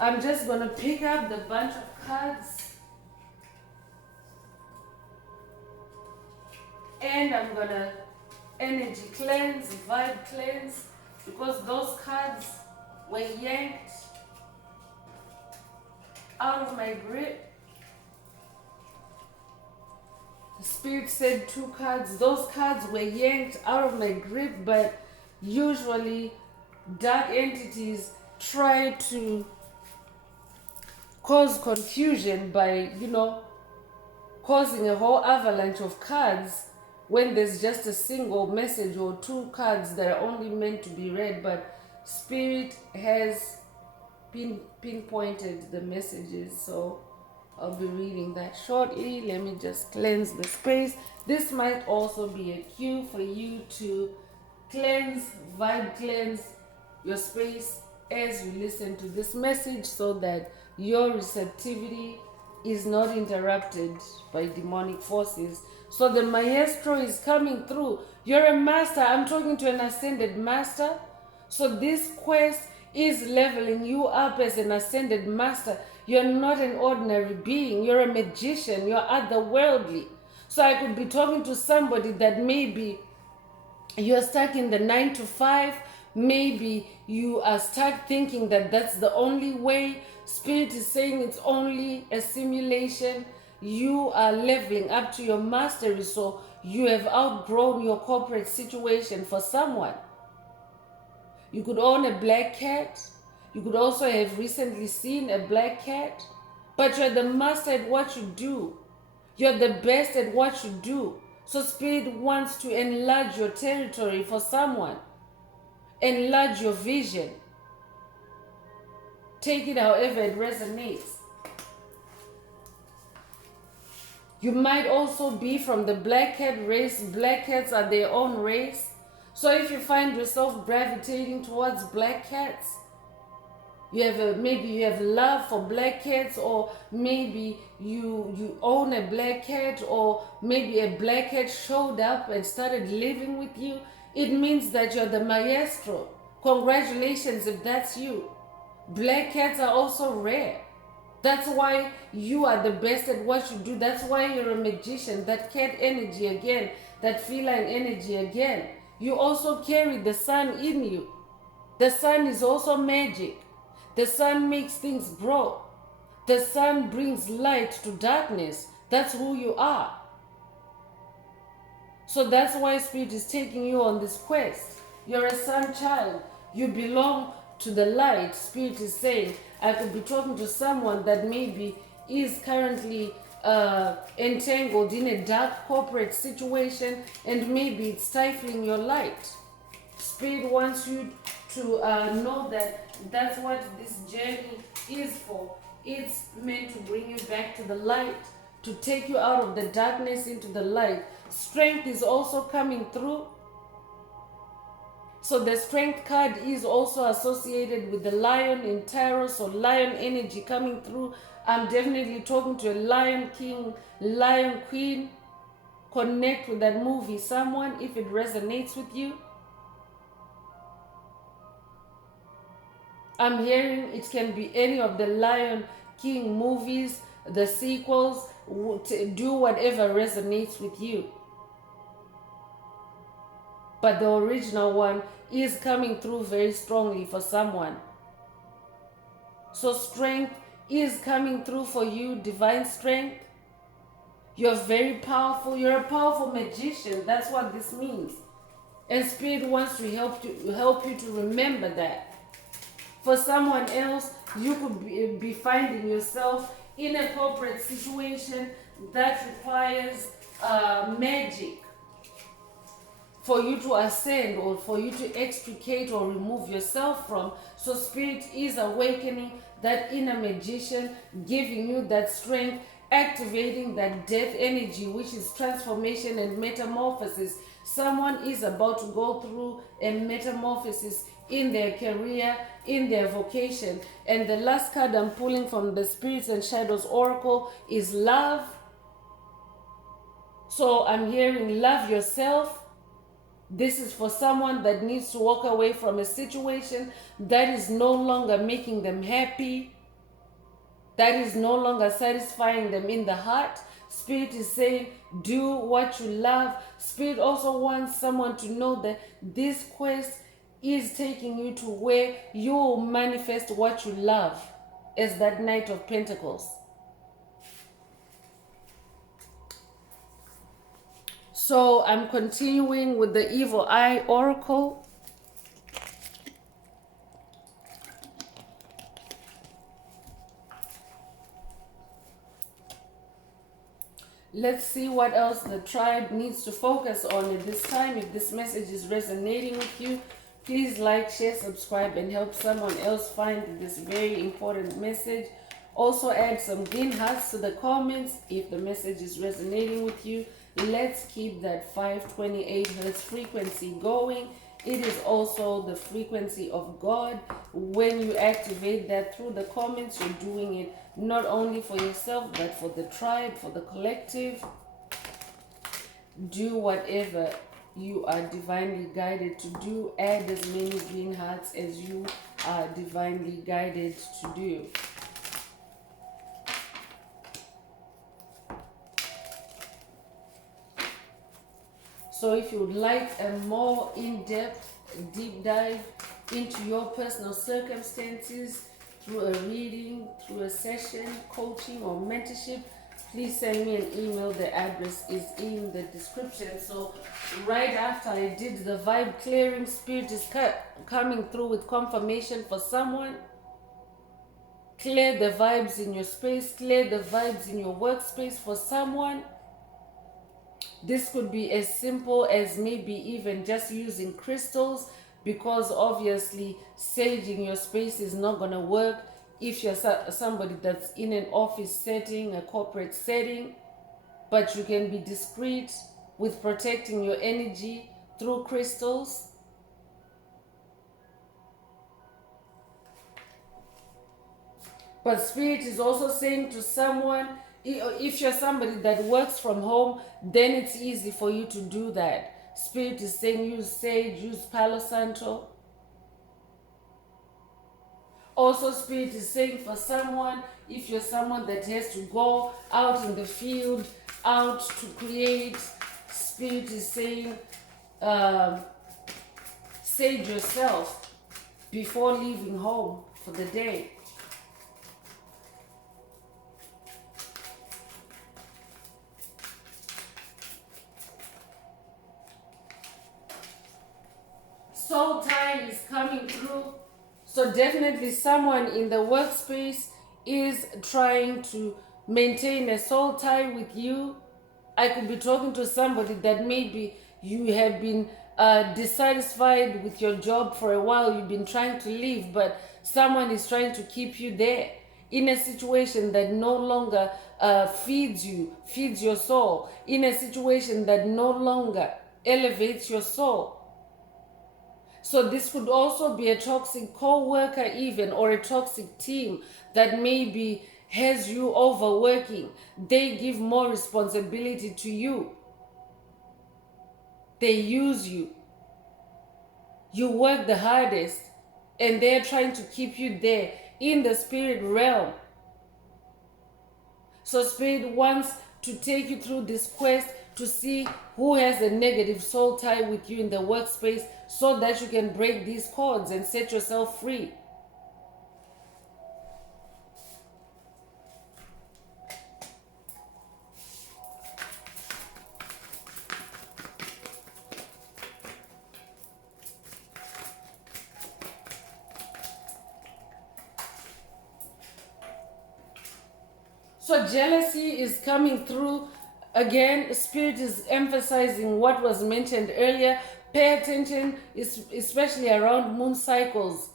I'm just going to pick up the bunch of cards. And I'm going to energy cleanse, vibe cleanse, because those cards were yanked out of my grip. The Spirit said 2 cards. Those cards were yanked out of my grip, but usually dark entities try to cause confusion by, causing a whole avalanche of cards when there's just a single message or 2 cards that are only meant to be read. But Spirit has pinpointed the messages, so I'll be reading that shortly. Let me just cleanse the space. This might also be a cue for you to cleanse, vibe cleanse your space as you listen to this message so that your receptivity is not interrupted by demonic forces. So the maestro is coming through. You're a master. I'm talking to an ascended master. So this quest is leveling you up as an ascended master. You're not an ordinary being. You're a magician. You're otherworldly. So I could be talking to somebody that maybe you're stuck in the 9 to 5. Maybe you are stuck thinking that that's the only way. Spirit is saying it's only a simulation. You are leveling up to your mastery, so you have outgrown your corporate situation for someone. You could own a black cat. You could also have recently seen a black cat. But you're the master at what you do. You're the best at what you do. So Spirit wants to enlarge your territory for someone. Enlarge your vision. Take it however it resonates. You might also be from the black cat race. Black cats are their own race. So if you find yourself gravitating towards black cats, maybe you have love for black cats, or maybe you own a black cat, or maybe a black cat showed up and started living with you. It means that you're the maestro. Congratulations if that's you. Black cats are also rare. That's why you are the best at what you do. That's why you're a magician. That cat energy again, that feline energy again. You also carry the sun in you. The sun is also magic. The sun makes things grow. The sun brings light to darkness. That's who you are. So that's why Spirit is taking you on this quest. You're a sun child. You belong to the light. Spirit is saying, I could be talking to someone that maybe is currently entangled in a dark corporate situation, and maybe it's stifling your light. Spirit wants you to know that that's what this journey is for. It's meant to bring you back to the light, to take you out of the darkness into the light. Strength is also coming through. So the strength card is also associated with the lion in tarot, so lion energy coming through. I'm definitely talking to a lion king, lion queen. connect with that movie, someone, if it resonates with you. I'm hearing it can be any of the Lion King movies, the sequels. Do whatever resonates with you. But the original one is coming through very strongly for someone. So strength is coming through for you, divine strength. You're very powerful. You're a powerful magician. That's what this means. And Spirit wants to help you to remember that. For someone else, you could be finding yourself in a corporate situation that requires magic for you to ascend or for you to extricate or remove yourself from. So Spirit is awakening that inner magician, giving you that strength, activating that death energy, which is transformation and metamorphosis. Someone is about to go through a metamorphosis in their career, in their vocation. And the last card I'm pulling from the Spirits and Shadows Oracle is love. So I'm hearing love yourself. This is for someone that needs to walk away from a situation that is no longer making them happy, that is no longer satisfying them in the heart. Spirit is saying, do what you love. Spirit also wants someone to know that this quest is taking you to where you will manifest what you love as that Knight of Pentacles. So I'm continuing with the Evil Eye Oracle. Let's see what else the tribe needs to focus on at this time. If this message is resonating with you, please like, share, subscribe, and help someone else find this very important message. Also add some green hearts to the comments if the message is resonating with you. Let's keep that 528 Hz frequency going. It is also the frequency of God. When you activate that through the comments, you're doing it not only for yourself, but for the tribe, for the collective. Do whatever you are divinely guided to do. Add as many green hearts as you are divinely guided to do. So if you would like a more in-depth, deep dive into your personal circumstances through a reading, through a session, coaching, or mentorship, please send me an email. The address is in the description. So right after I did the vibe clearing, Spirit is coming through with confirmation for someone. Clear the vibes in your space, clear the vibes in your workspace for someone. This could be as simple as maybe even just using crystals, because obviously saging your space is not going to work if you're somebody that's in an office setting, a corporate setting. But you can be discreet with protecting your energy through crystals. But Spirit is also saying to someone, if you're somebody that works from home, then it's easy for you to do that. Spirit is saying use sage, use Palo Santo. Also, Spirit is saying for someone, if you're someone that has to go out in the field, out to create, Spirit is saying sage yourself before leaving home for the day. Soul tie is coming through. So definitely someone in the workspace is trying to maintain a soul tie with you. I could be talking to somebody that maybe you have been dissatisfied with your job for a while. You've been trying to leave, but someone is trying to keep you there in a situation that no longer feeds you, feeds your soul, in a situation that no longer elevates your soul. So this could also be a toxic co-worker even, or a toxic team that maybe has you overworking. They give more responsibility to you. They use you. You work the hardest, and they're trying to keep you there in the spirit realm. So Spirit wants to take you through this quest to see who has a negative soul tie with you in the workspace, so that you can break these cords and set yourself free. So jealousy is coming through. Again, Spirit is emphasizing what was mentioned earlier. Pay attention, especially around moon cycles.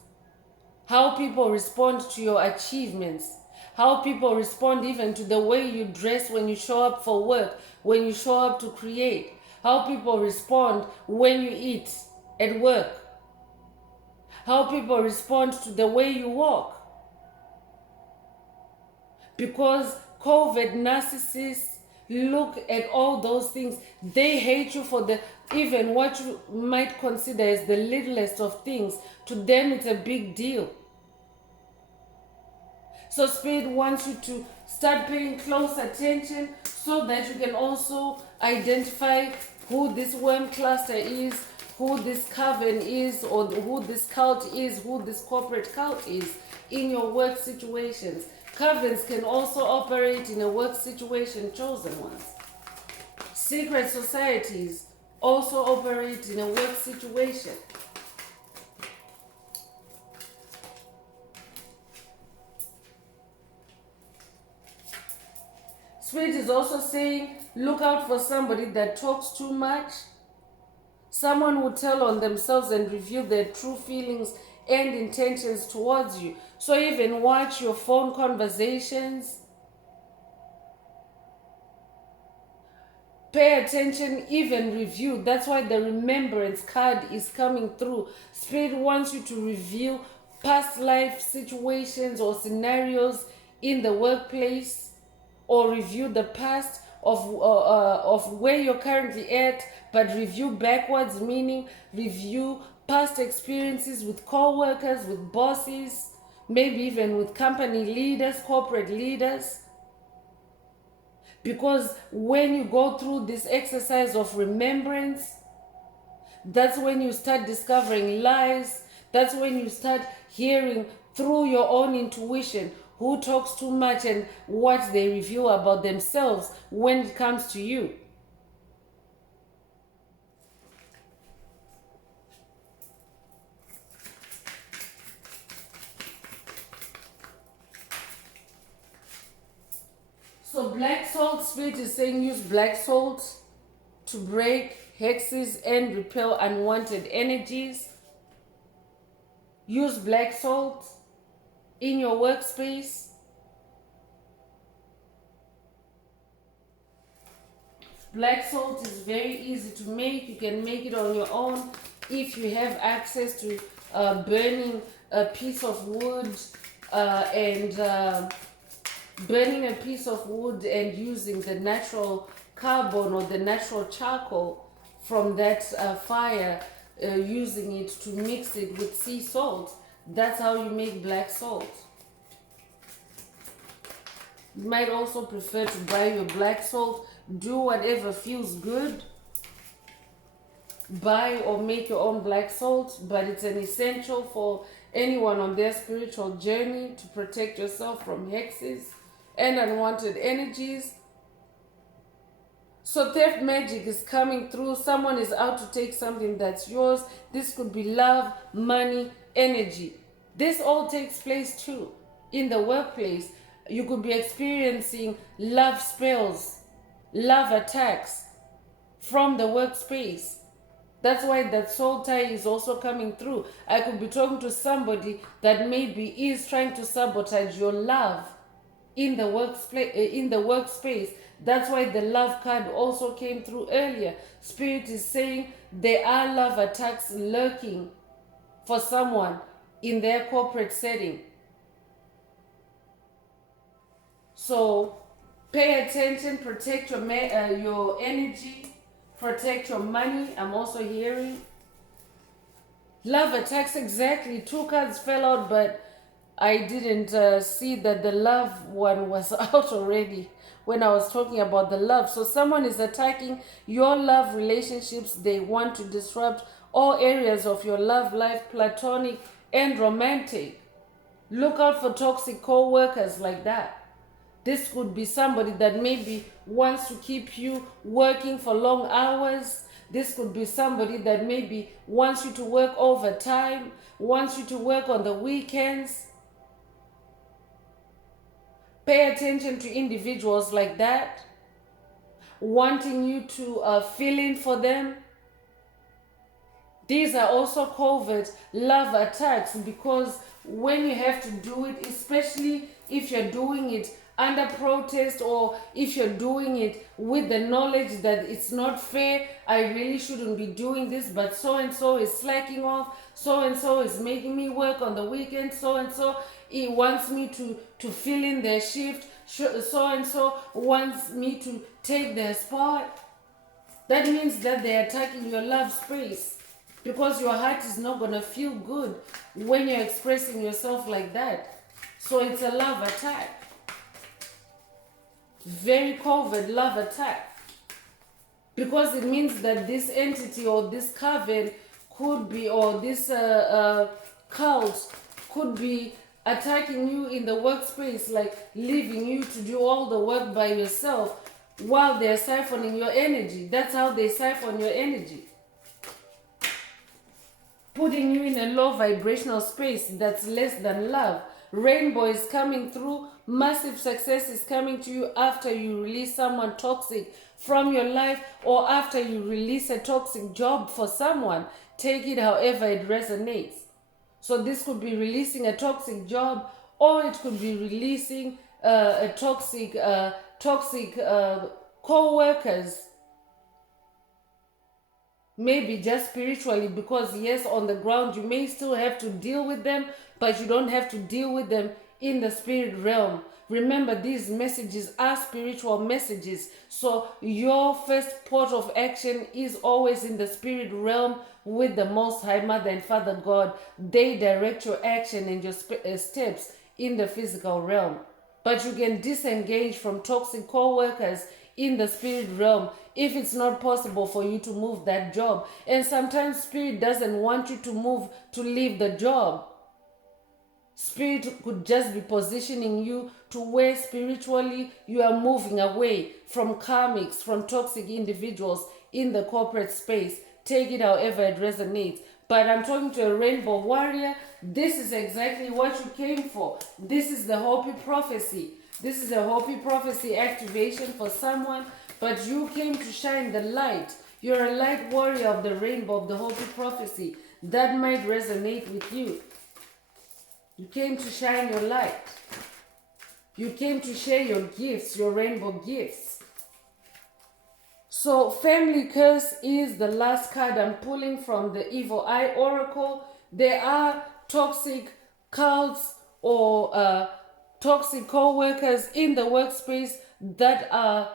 How people respond to your achievements. How people respond even to the way you dress when you show up for work, when you show up to create. How people respond when you eat at work. How people respond to the way you walk. Because COVID narcissists look at all those things. They hate you for the even what you might consider as the littlest of things. To them, it's a big deal. So Spirit wants you to start paying close attention so that you can also identify who this worm cluster is, who this coven is, or who this cult is, who this corporate cult is in your work situations. Covens can also operate in a work situation, chosen ones. Secret societies also operate in a work situation. Spirit is also saying, look out for somebody that talks too much. Someone who tell on themselves and reveal their true feelings and intentions towards you. So even watch your phone conversations. Pay attention, even review. That's why the remembrance card is coming through. Spirit wants you to reveal past life situations or scenarios in the workplace, or review the past of where you're currently at, but review backwards, meaning review past experiences with co-workers, with bosses, maybe even with company leaders, corporate leaders. Because when you go through this exercise of remembrance, that's when you start discovering lies. That's when you start hearing through your own intuition who talks too much and what they reveal about themselves when it comes to you. So black salt, Spirit is saying use black salt to break hexes and repel unwanted energies. Use black salt in your workspace. Black salt is very easy to make. You can make it on your own if you have access to burning a piece of wood burning a piece of wood and using the natural carbon or the natural charcoal from that fire, using it to mix it with sea salt. That's how you make black salt. You might also prefer to buy your black salt. Do whatever feels good. Buy or make your own black salt, but it's an essential for anyone on their spiritual journey to protect yourself from hexes and unwanted energies. So theft magic is coming through. Someone is out to take something that's yours. This could be love, money, energy. This all takes place too in the workplace. You could be experiencing love spells, love attacks from the workspace. That's why that soul tie is also coming through. I could be talking to somebody that maybe is trying to sabotage your love in the workspace. That's why the love card also came through earlier. Spirit is saying there are love attacks lurking for someone in their corporate setting. So pay attention, protect your energy Protect your money, I'm also hearing. Love attacks, exactly. 2 cards fell out, but I didn't see that the love one was out already when I was talking about the love. So someone is attacking your love relationships. They want to disrupt all areas of your love life, platonic and romantic. Look out for toxic co-workers like that. This could be somebody that maybe wants to keep you working for long hours. This could be somebody that maybe wants you to work overtime, wants you to work on the weekends. Pay attention to individuals like that, wanting you to fill in for them. These are also covert love attacks, because when you have to do it, especially if you're doing it under protest, or if you're doing it with the knowledge that it's not fair, I really shouldn't be doing this, but so and so is slacking off, so and so is making me work on the weekend, so and so he wants me to fill in their shift, so and so wants me to take their spot. That means that they're attacking your love space, because your heart is not going to feel good when you're expressing yourself like that. So it's a love attack. Very covert love attack. Because it means that this entity or this coven could be, or this cult could be attacking you in the workspace, like leaving you to do all the work by yourself while they're siphoning your energy. That's how they siphon your energy. Putting you in a low vibrational space that's less than love. Rainbow is coming through. Massive success is coming to you after you release someone toxic from your life, or after you release a toxic job for someone. Take it however it resonates. So this could be releasing a toxic job, or it could be releasing a toxic co-workers. Maybe just spiritually, because yes, on the ground you may still have to deal with them, but you don't have to deal with them in the spirit realm. Remember, these messages are spiritual messages. So your first port of action is always in the spirit realm with the Most High Mother and Father God. They direct your action and your steps in the physical realm. But you can disengage from toxic co-workers in the spirit realm if it's not possible for you to move that job. And sometimes spirit doesn't want you to move, to leave the job. Spirit could just be positioning you to where spiritually you are moving away from karmics, from toxic individuals in the corporate space. Take it however it resonates. But I'm talking to a rainbow warrior. This is exactly what you came for. This is the Hopi prophecy. This is a Hopi prophecy activation for someone, but you came to shine the light. You're a light warrior of the rainbow of the Hopi prophecy. That might resonate with you. You came to shine your light. You came to share your gifts, your rainbow gifts. So family curse is the last card I'm pulling from the Evil Eye Oracle. There are toxic cults or toxic co-workers in the workspace that are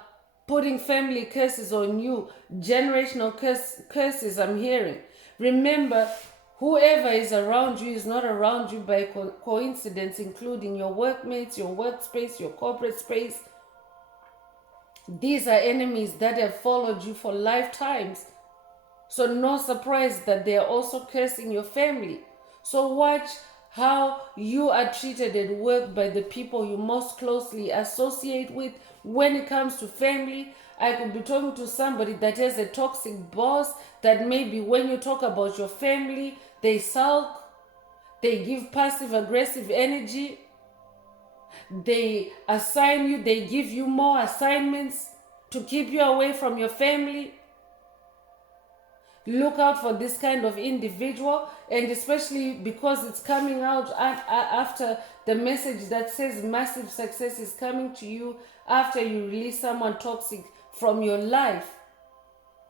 putting family curses on you. Generational curses I'm hearing. Remember, whoever is around you is not around you by coincidence, including your workmates, your workspace, your corporate space. These are enemies that have followed you for lifetimes. So no surprise that they are also cursing your family. So watch how you are treated at work by the people you most closely associate with. When it comes to family, I could be talking to somebody that has a toxic boss that maybe when you talk about your family, they sulk, they give passive aggressive energy, they assign you, they give you more assignments to keep you away from your family. Look out for this kind of individual, and especially because it's coming out after the message that says massive success is coming to you after you release someone toxic from your life.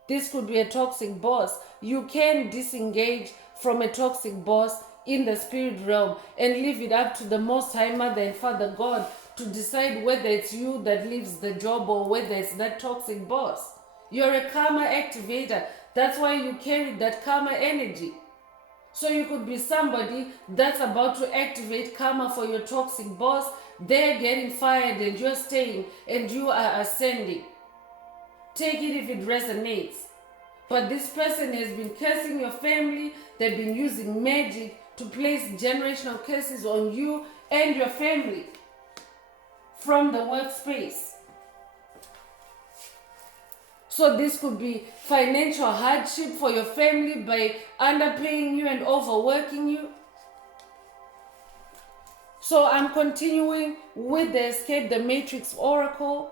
This could be a toxic boss. You can disengage from a toxic boss in the spirit realm and leave it up to the Most High Mother and Father God to decide whether it's you that leaves the job or whether it's that toxic boss. You're a karma activator. That's why you carry that karma energy. So you could be somebody that's about to activate karma for your toxic boss. They're getting fired and you're staying and you are ascending. Take it if it resonates. But this person has been cursing your family. They've been using magic to place generational curses on you and your family from the workspace. So this could be financial hardship for your family by underpaying you and overworking you. So I'm continuing with the Escape the Matrix Oracle.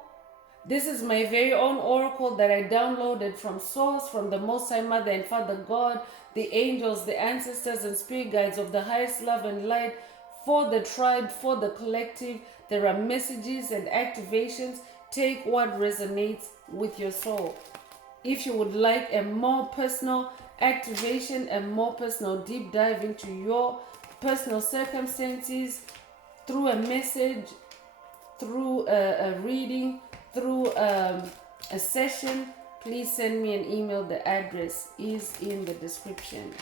This is my very own oracle that I downloaded from Source, from the Most High Mother and Father God, the angels, the ancestors and spirit guides of the highest love and light for the tribe, for the collective. There are messages and activations. Take what resonates with your soul. If you would like a more personal activation, a more personal deep dive into your personal circumstances through a message, through a reading, through a session, please send me an email. The address is in the description.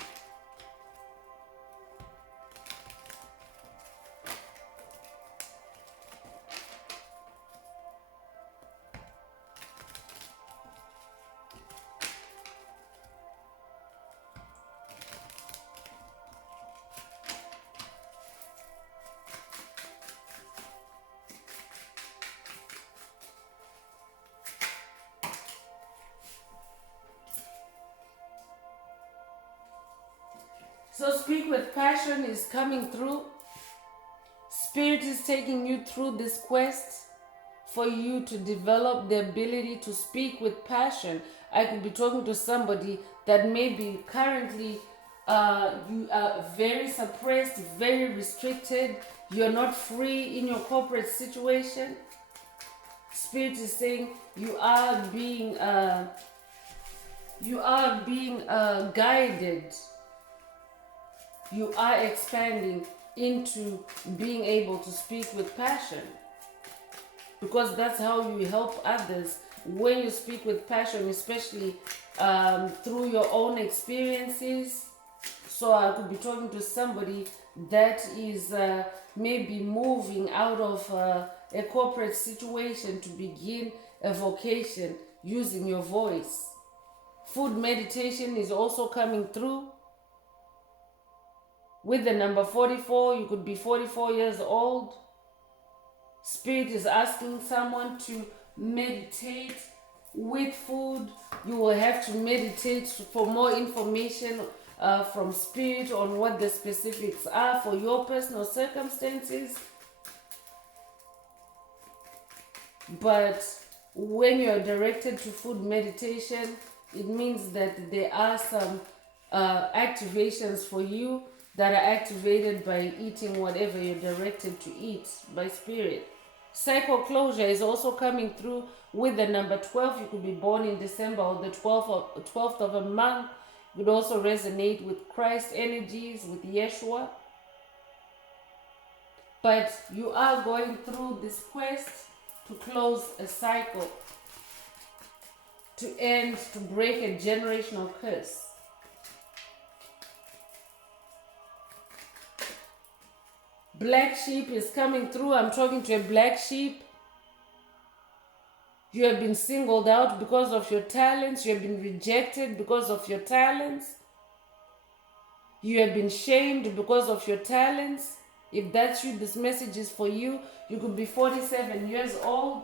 So Speak with Passion is coming through. Spirit is taking you through this quest for you to develop the ability to speak with passion. I could be talking to somebody that may be currently you are very suppressed, very restricted. You're not free in your corporate situation. Spirit is saying you are being guided. You are expanding into being able to speak with passion, because that's how you help others when you speak with passion, especially through your own experiences. So I could be talking to somebody that is maybe moving out of a corporate situation to begin a vocation using your voice. Food meditation is also coming through. With the number 44, you could be 44 years old. Spirit is asking someone to meditate with food. You will have to meditate for more information from Spirit on what the specifics are for your personal circumstances. But when you're directed to food meditation, it means that there are some activations for you that are activated by eating whatever you're directed to eat by Spirit. Cycle closure is also coming through with the number 12. You could be born in December or the 12th of a month. It would also resonate with Christ energies, with Yeshua. But you are going through this quest to close a cycle, to end, to break a generational curse. Black sheep is coming through. I'm talking to a black sheep. You have been singled out because of your talents. You have been rejected because of your talents. You have been shamed because of your talents. If that's you, this message is for you. You could be 47 years old.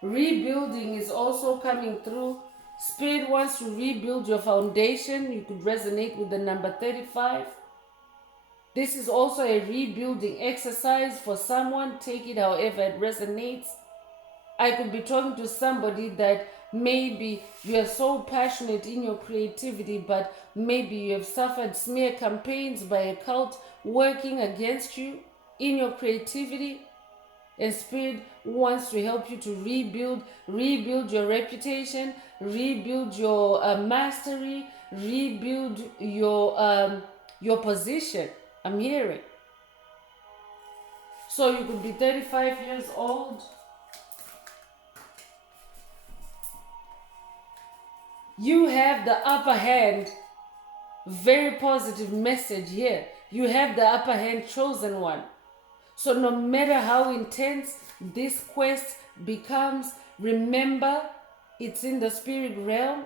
Rebuilding is also coming through. Spirit wants to rebuild your foundation. You could resonate with the number 35. This is also a rebuilding exercise for someone. Take it however it resonates. I could be talking to somebody that maybe you are so passionate in your creativity, but maybe you have suffered smear campaigns by a cult working against you in your creativity. And Spirit wants to help you to rebuild your reputation, rebuild your mastery, rebuild your position. I'm hearing. So you could be 35 years old. You have the upper hand. Very positive message here. You have the upper hand, chosen one. So no matter how intense this quest becomes, remember it's in the spirit realm.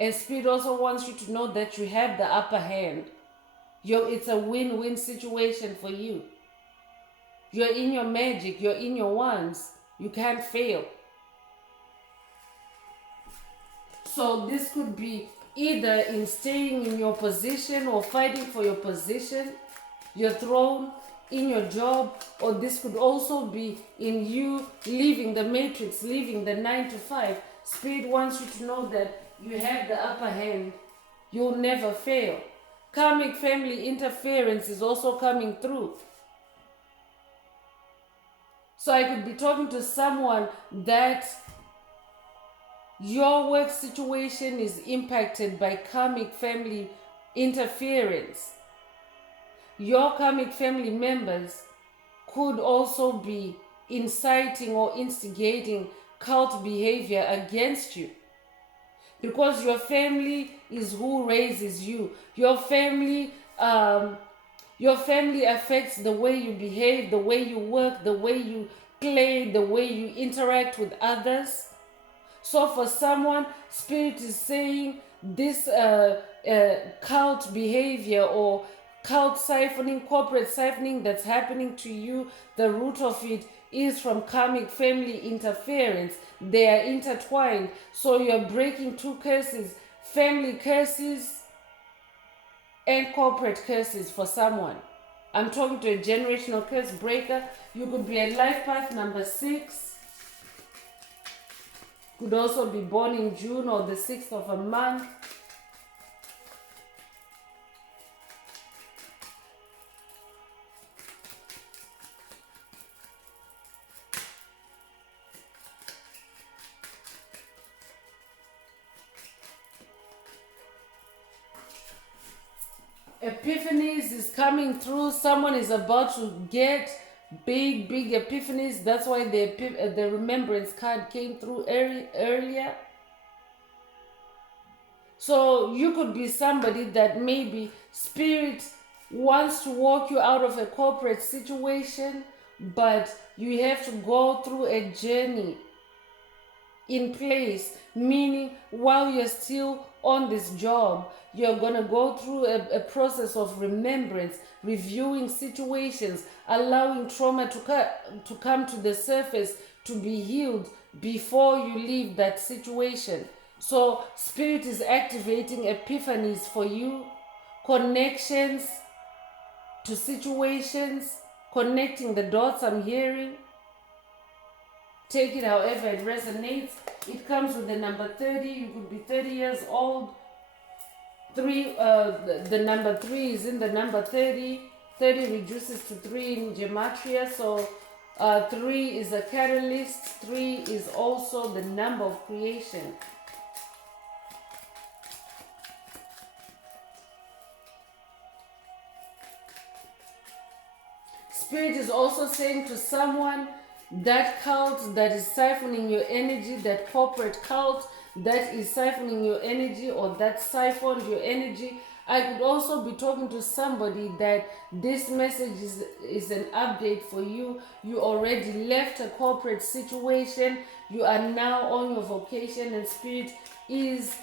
And spirit also wants you to know that you have the upper hand. It's a win-win situation for you. You're in your magic. You're in your wands. You can't fail. So this could be either in staying in your position or fighting for your position, your throne, in your job, or this could also be in you leaving the matrix, leaving the 9 to 5. Spirit wants you to know that you have the upper hand. You'll never fail. Karmic family interference is also coming through. So I could be talking to someone that your work situation is impacted by karmic family interference. Your karmic family members could also be inciting or instigating cult behavior against you. Because your family is who raises you. Your family affects the way you behave, the way you work, the way you play, the way you interact with others. So for someone, Spirit is saying this cult behavior or cult siphoning, corporate siphoning that's happening to you, the root of it is from karmic family interference. They are intertwined. So you're breaking two curses, family curses and corporate curses for someone. I'm talking to a generational curse breaker. You could be at life path number 6. Could also be born in June or the 6th of a month. Epiphanies is coming through. Someone is about to get big epiphanies. That's why the remembrance card came through earlier. So you could be somebody that maybe Spirit wants to walk you out of a corporate situation, but you have to go through a journey in place, meaning while you're still on this job, you're going to go through a process of remembrance, reviewing situations, allowing trauma to come to the surface, to be healed before you leave that situation. So Spirit is activating epiphanies for you, connections to situations, connecting the dots I'm hearing. Take it however it resonates. It comes with the number 30. You could be 30 years old. The number 3 is in the number 30. 30 reduces to 3 in gematria. So 3 is a catalyst. 3 is also the number of creation. Spirit is also saying to someone, that cult that is siphoning your energy, that corporate cult that is siphoning your energy or that siphoned your energy. I could also be talking to somebody that this message is an update for you. You already left a corporate situation. You are now on your vocation, and Spirit is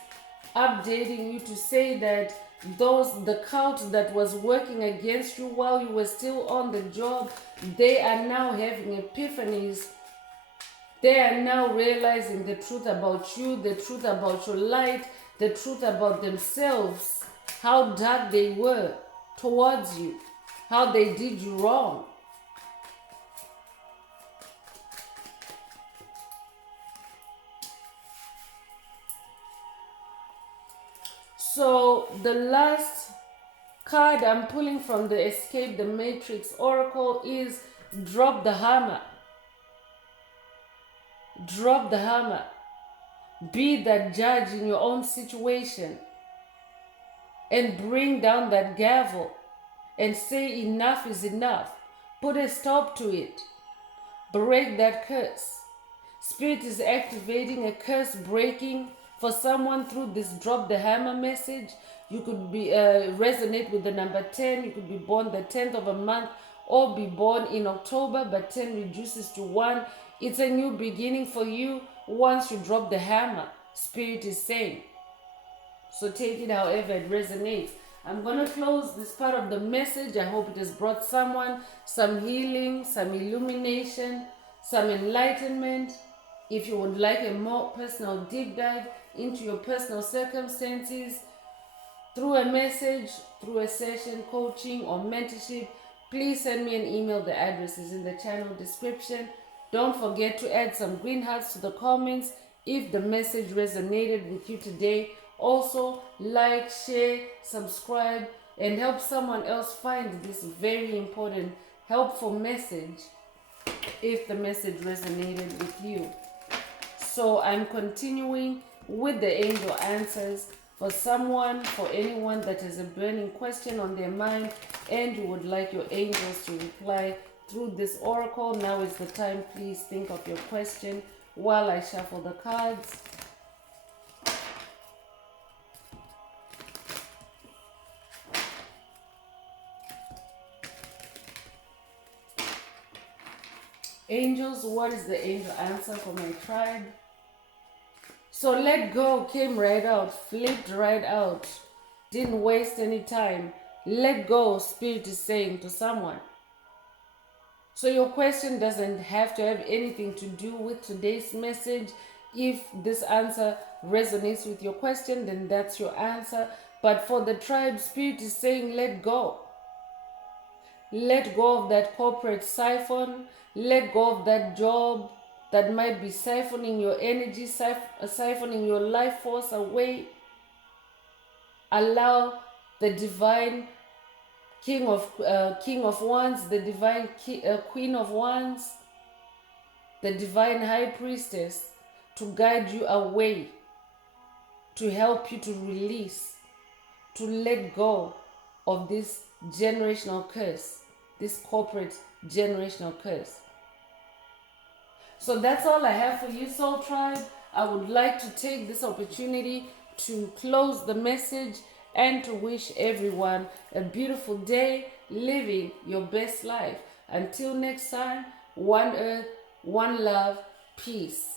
updating you to say that the cult that was working against you while you were still on the job, they are now having epiphanies. They are now realizing the truth about you, the truth about your light, the truth about themselves, how dark they were towards you, how they did you wrong. So the last card I'm pulling from the Escape the Matrix Oracle is drop the hammer. Drop the hammer. Be that judge in your own situation and bring down that gavel and say enough is enough. Put a stop to it. Break that curse. Spirit is activating a curse breaking for someone through this drop the hammer message. You could be resonate with the number 10. You could be born the 10th of a month or be born in October, but 10 reduces to 1. It's a new beginning for you once you drop the hammer, Spirit is saying. So take it however it resonates. I'm going to close this part of the message. I hope it has brought someone some healing, some illumination, some enlightenment. If you would like a more personal deep dive into your personal circumstances through a message, through a session, coaching, or mentorship, please send me an email. The address is in the channel description. Don't forget to add some green hearts to the comments if the message resonated with you today. Also, like, share, subscribe, and help someone else find this very important, helpful message if the message resonated with you. So I'm continuing with the angel answers for someone, for anyone that has a burning question on their mind and you would like your angels to reply through this oracle. Now is the time. Please think of your question while I shuffle the cards. Angels, what is the angel answer for my tribe? So let go came right out, flipped right out. Didn't waste any time. Let go, Spirit is saying to someone. So your question doesn't have to have anything to do with today's message. If this answer resonates with your question, then that's your answer. But for the tribe, Spirit is saying let go. Let go of that corporate siphon. Let go of that job that might be siphoning your energy, siphoning your life force away. Allow the divine King of Wands, the divine Queen of Wands, the divine High Priestess to guide you away, to help you to release, to let go of this generational curse, this corporate generational curse. So that's all I have for you, Soul Tribe. I would like to take this opportunity to close the message and to wish everyone a beautiful day, living your best life. Until next time, one earth, one love, peace.